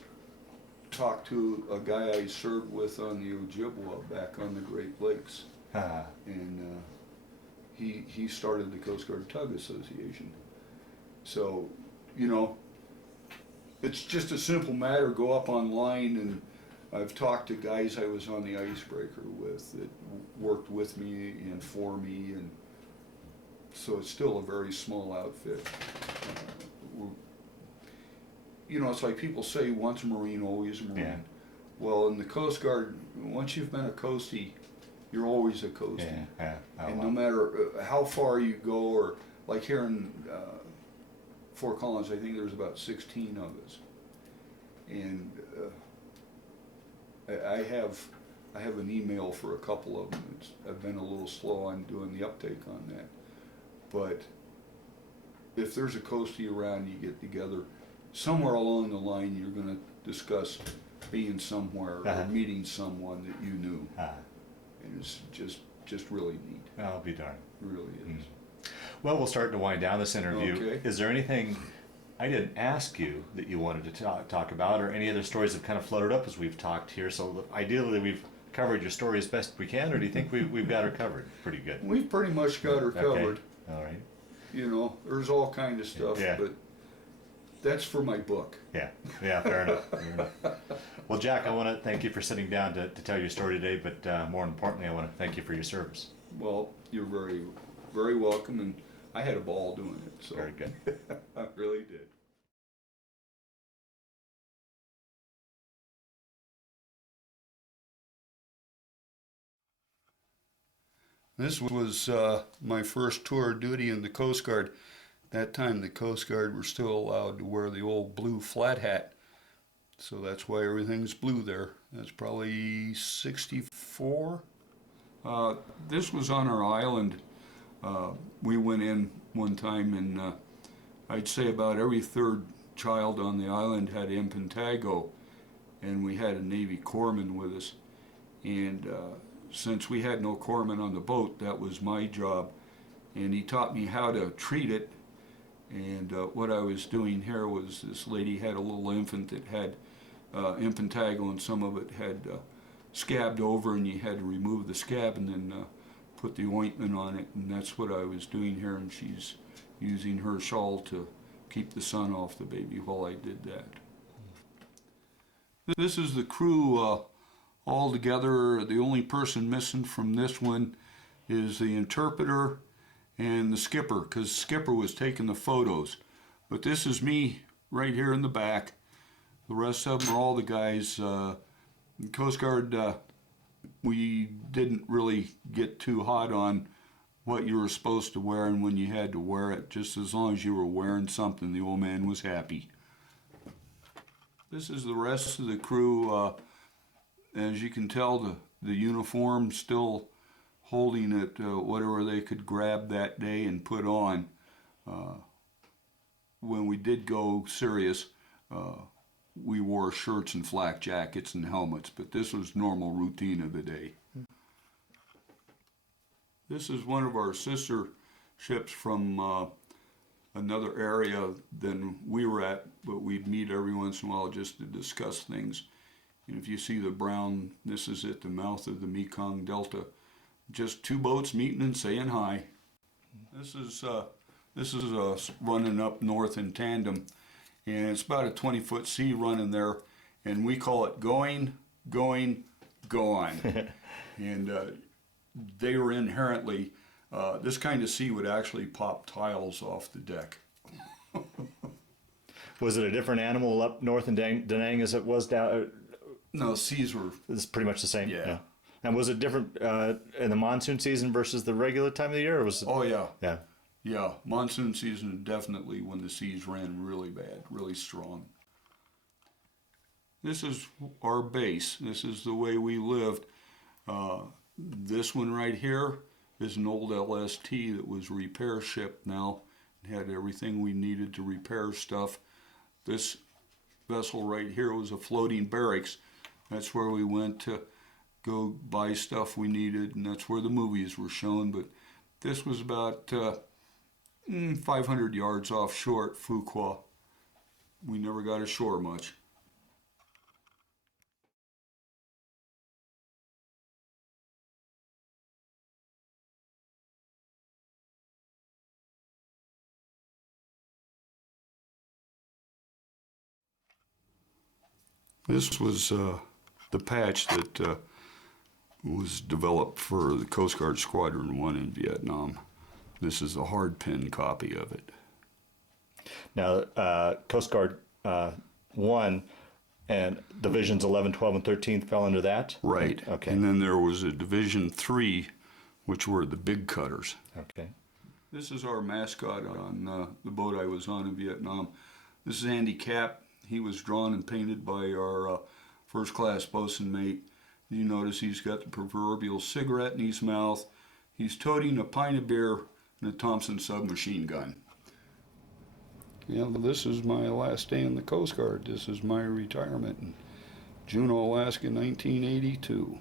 talked to a guy I served with on the Ojibwa back on the Great Lakes, and he started the Coast Guard Tug Association. So, you know, it's just a simple matter. Go up online, and I've talked to guys I was on the icebreaker with that worked with me and for me, and so it's still a very small outfit. You know, it's like people say, once a Marine, always a Marine. Yeah. Well, in the Coast Guard, once you've been a Coastie, you're always a Coastie. And no matter how far you go, or like here in Fort Collins, I think there's about 16 of us. And I have an email for a couple of them. I've been a little slow on doing the uptake on that. But if there's a Coastie around, you get together. Somewhere along the line, you're going to discuss being somewhere or meeting someone that you knew. And it's just really neat. I'll be darned. It really is. Well, we'll start to wind down this interview. Okay. Is there anything I didn't ask you that you wanted to talk about, or any other stories that kind of floated up as we've talked here? So ideally, we've covered your story as best we can, or do you think we've got her covered pretty good? We've pretty much got her covered. All right. You know, there's all kind of stuff, but that's for my book. Yeah, fair enough. Fair enough. Well, Jack, I want to thank you for sitting down to tell your story today, but more importantly, I want to thank you for your service. Well, you're very, very welcome, and I had a ball doing it. So. Very good. I really did. This was my first tour of duty in the Coast Guard. That time the Coast Guard were still allowed to wear the old blue flat hat. So that's why everything's blue there. That's probably 64. This was on our island. We went in one time, and I'd say about every third child on the island had impetigo, and we had a Navy corpsman with us. And since we had no corpsman on the boat, that was my job. And he taught me how to treat it. And what I was doing here was this lady had a little infant that had impetigo, and some of it had scabbed over, and you had to remove the scab and then put the ointment on it. And that's what I was doing here, and she's using her shawl to keep the sun off the baby while I did that. This is the crew all together. The only person missing from this one is the interpreter and the skipper, because skipper was taking the photos. But this is me right here in the back. The rest of them are all the guys. Coast Guard, we didn't really get too hot on what you were supposed to wear and when you had to wear it. Just as long as you were wearing something, the old man was happy. This is the rest of the crew. As you can tell, the uniform still holding it, whatever they could grab that day and put on. When we did go serious, we wore shirts and flak jackets and helmets, but this was normal routine of the day. This is one of our sister ships from another area than we were at, but we'd meet every once in a while just to discuss things. And if you see the brown, this is at the mouth of the Mekong Delta. Just two boats meeting and saying hi. This is us running up north in tandem, and it's about a 20-foot sea running there, and we call it going, going, gone. And they were inherently, this kind of sea would actually pop tiles off the deck. Was it a different animal up north in Da Nang as it was down? No, seas were... It's pretty much the same? Yeah. And was it different in the monsoon season versus the regular time of the year? Or was it... Oh, yeah. Yeah. Yeah, monsoon season definitely when the seas ran really bad, really strong. This is our base. This is the way we lived. This one right here is an old LST that was a repair ship now. It had everything we needed to repair stuff. This vessel right here was a floating barracks. That's where we went to go buy stuff we needed, and that's where the movies were shown. But this was about 500 yards offshore at Fuqua. We never got ashore much. This was the patch that was developed for the Coast Guard Squadron One in Vietnam. This is a hard pin copy of it. Now, Coast Guard 1 and Divisions 11, 12, and 13 fell under that? Right. Okay. And then there was a Division 3, which were the big cutters. Okay. This is our mascot on the boat I was on in Vietnam. This is Andy Cap. He was drawn and painted by our first-class bosun mate. You notice he's got the proverbial cigarette in his mouth. He's toting a pint of beer and a Thompson submachine gun. Yeah, this is my last day in the Coast Guard. This is my retirement in Juneau, Alaska, 1982.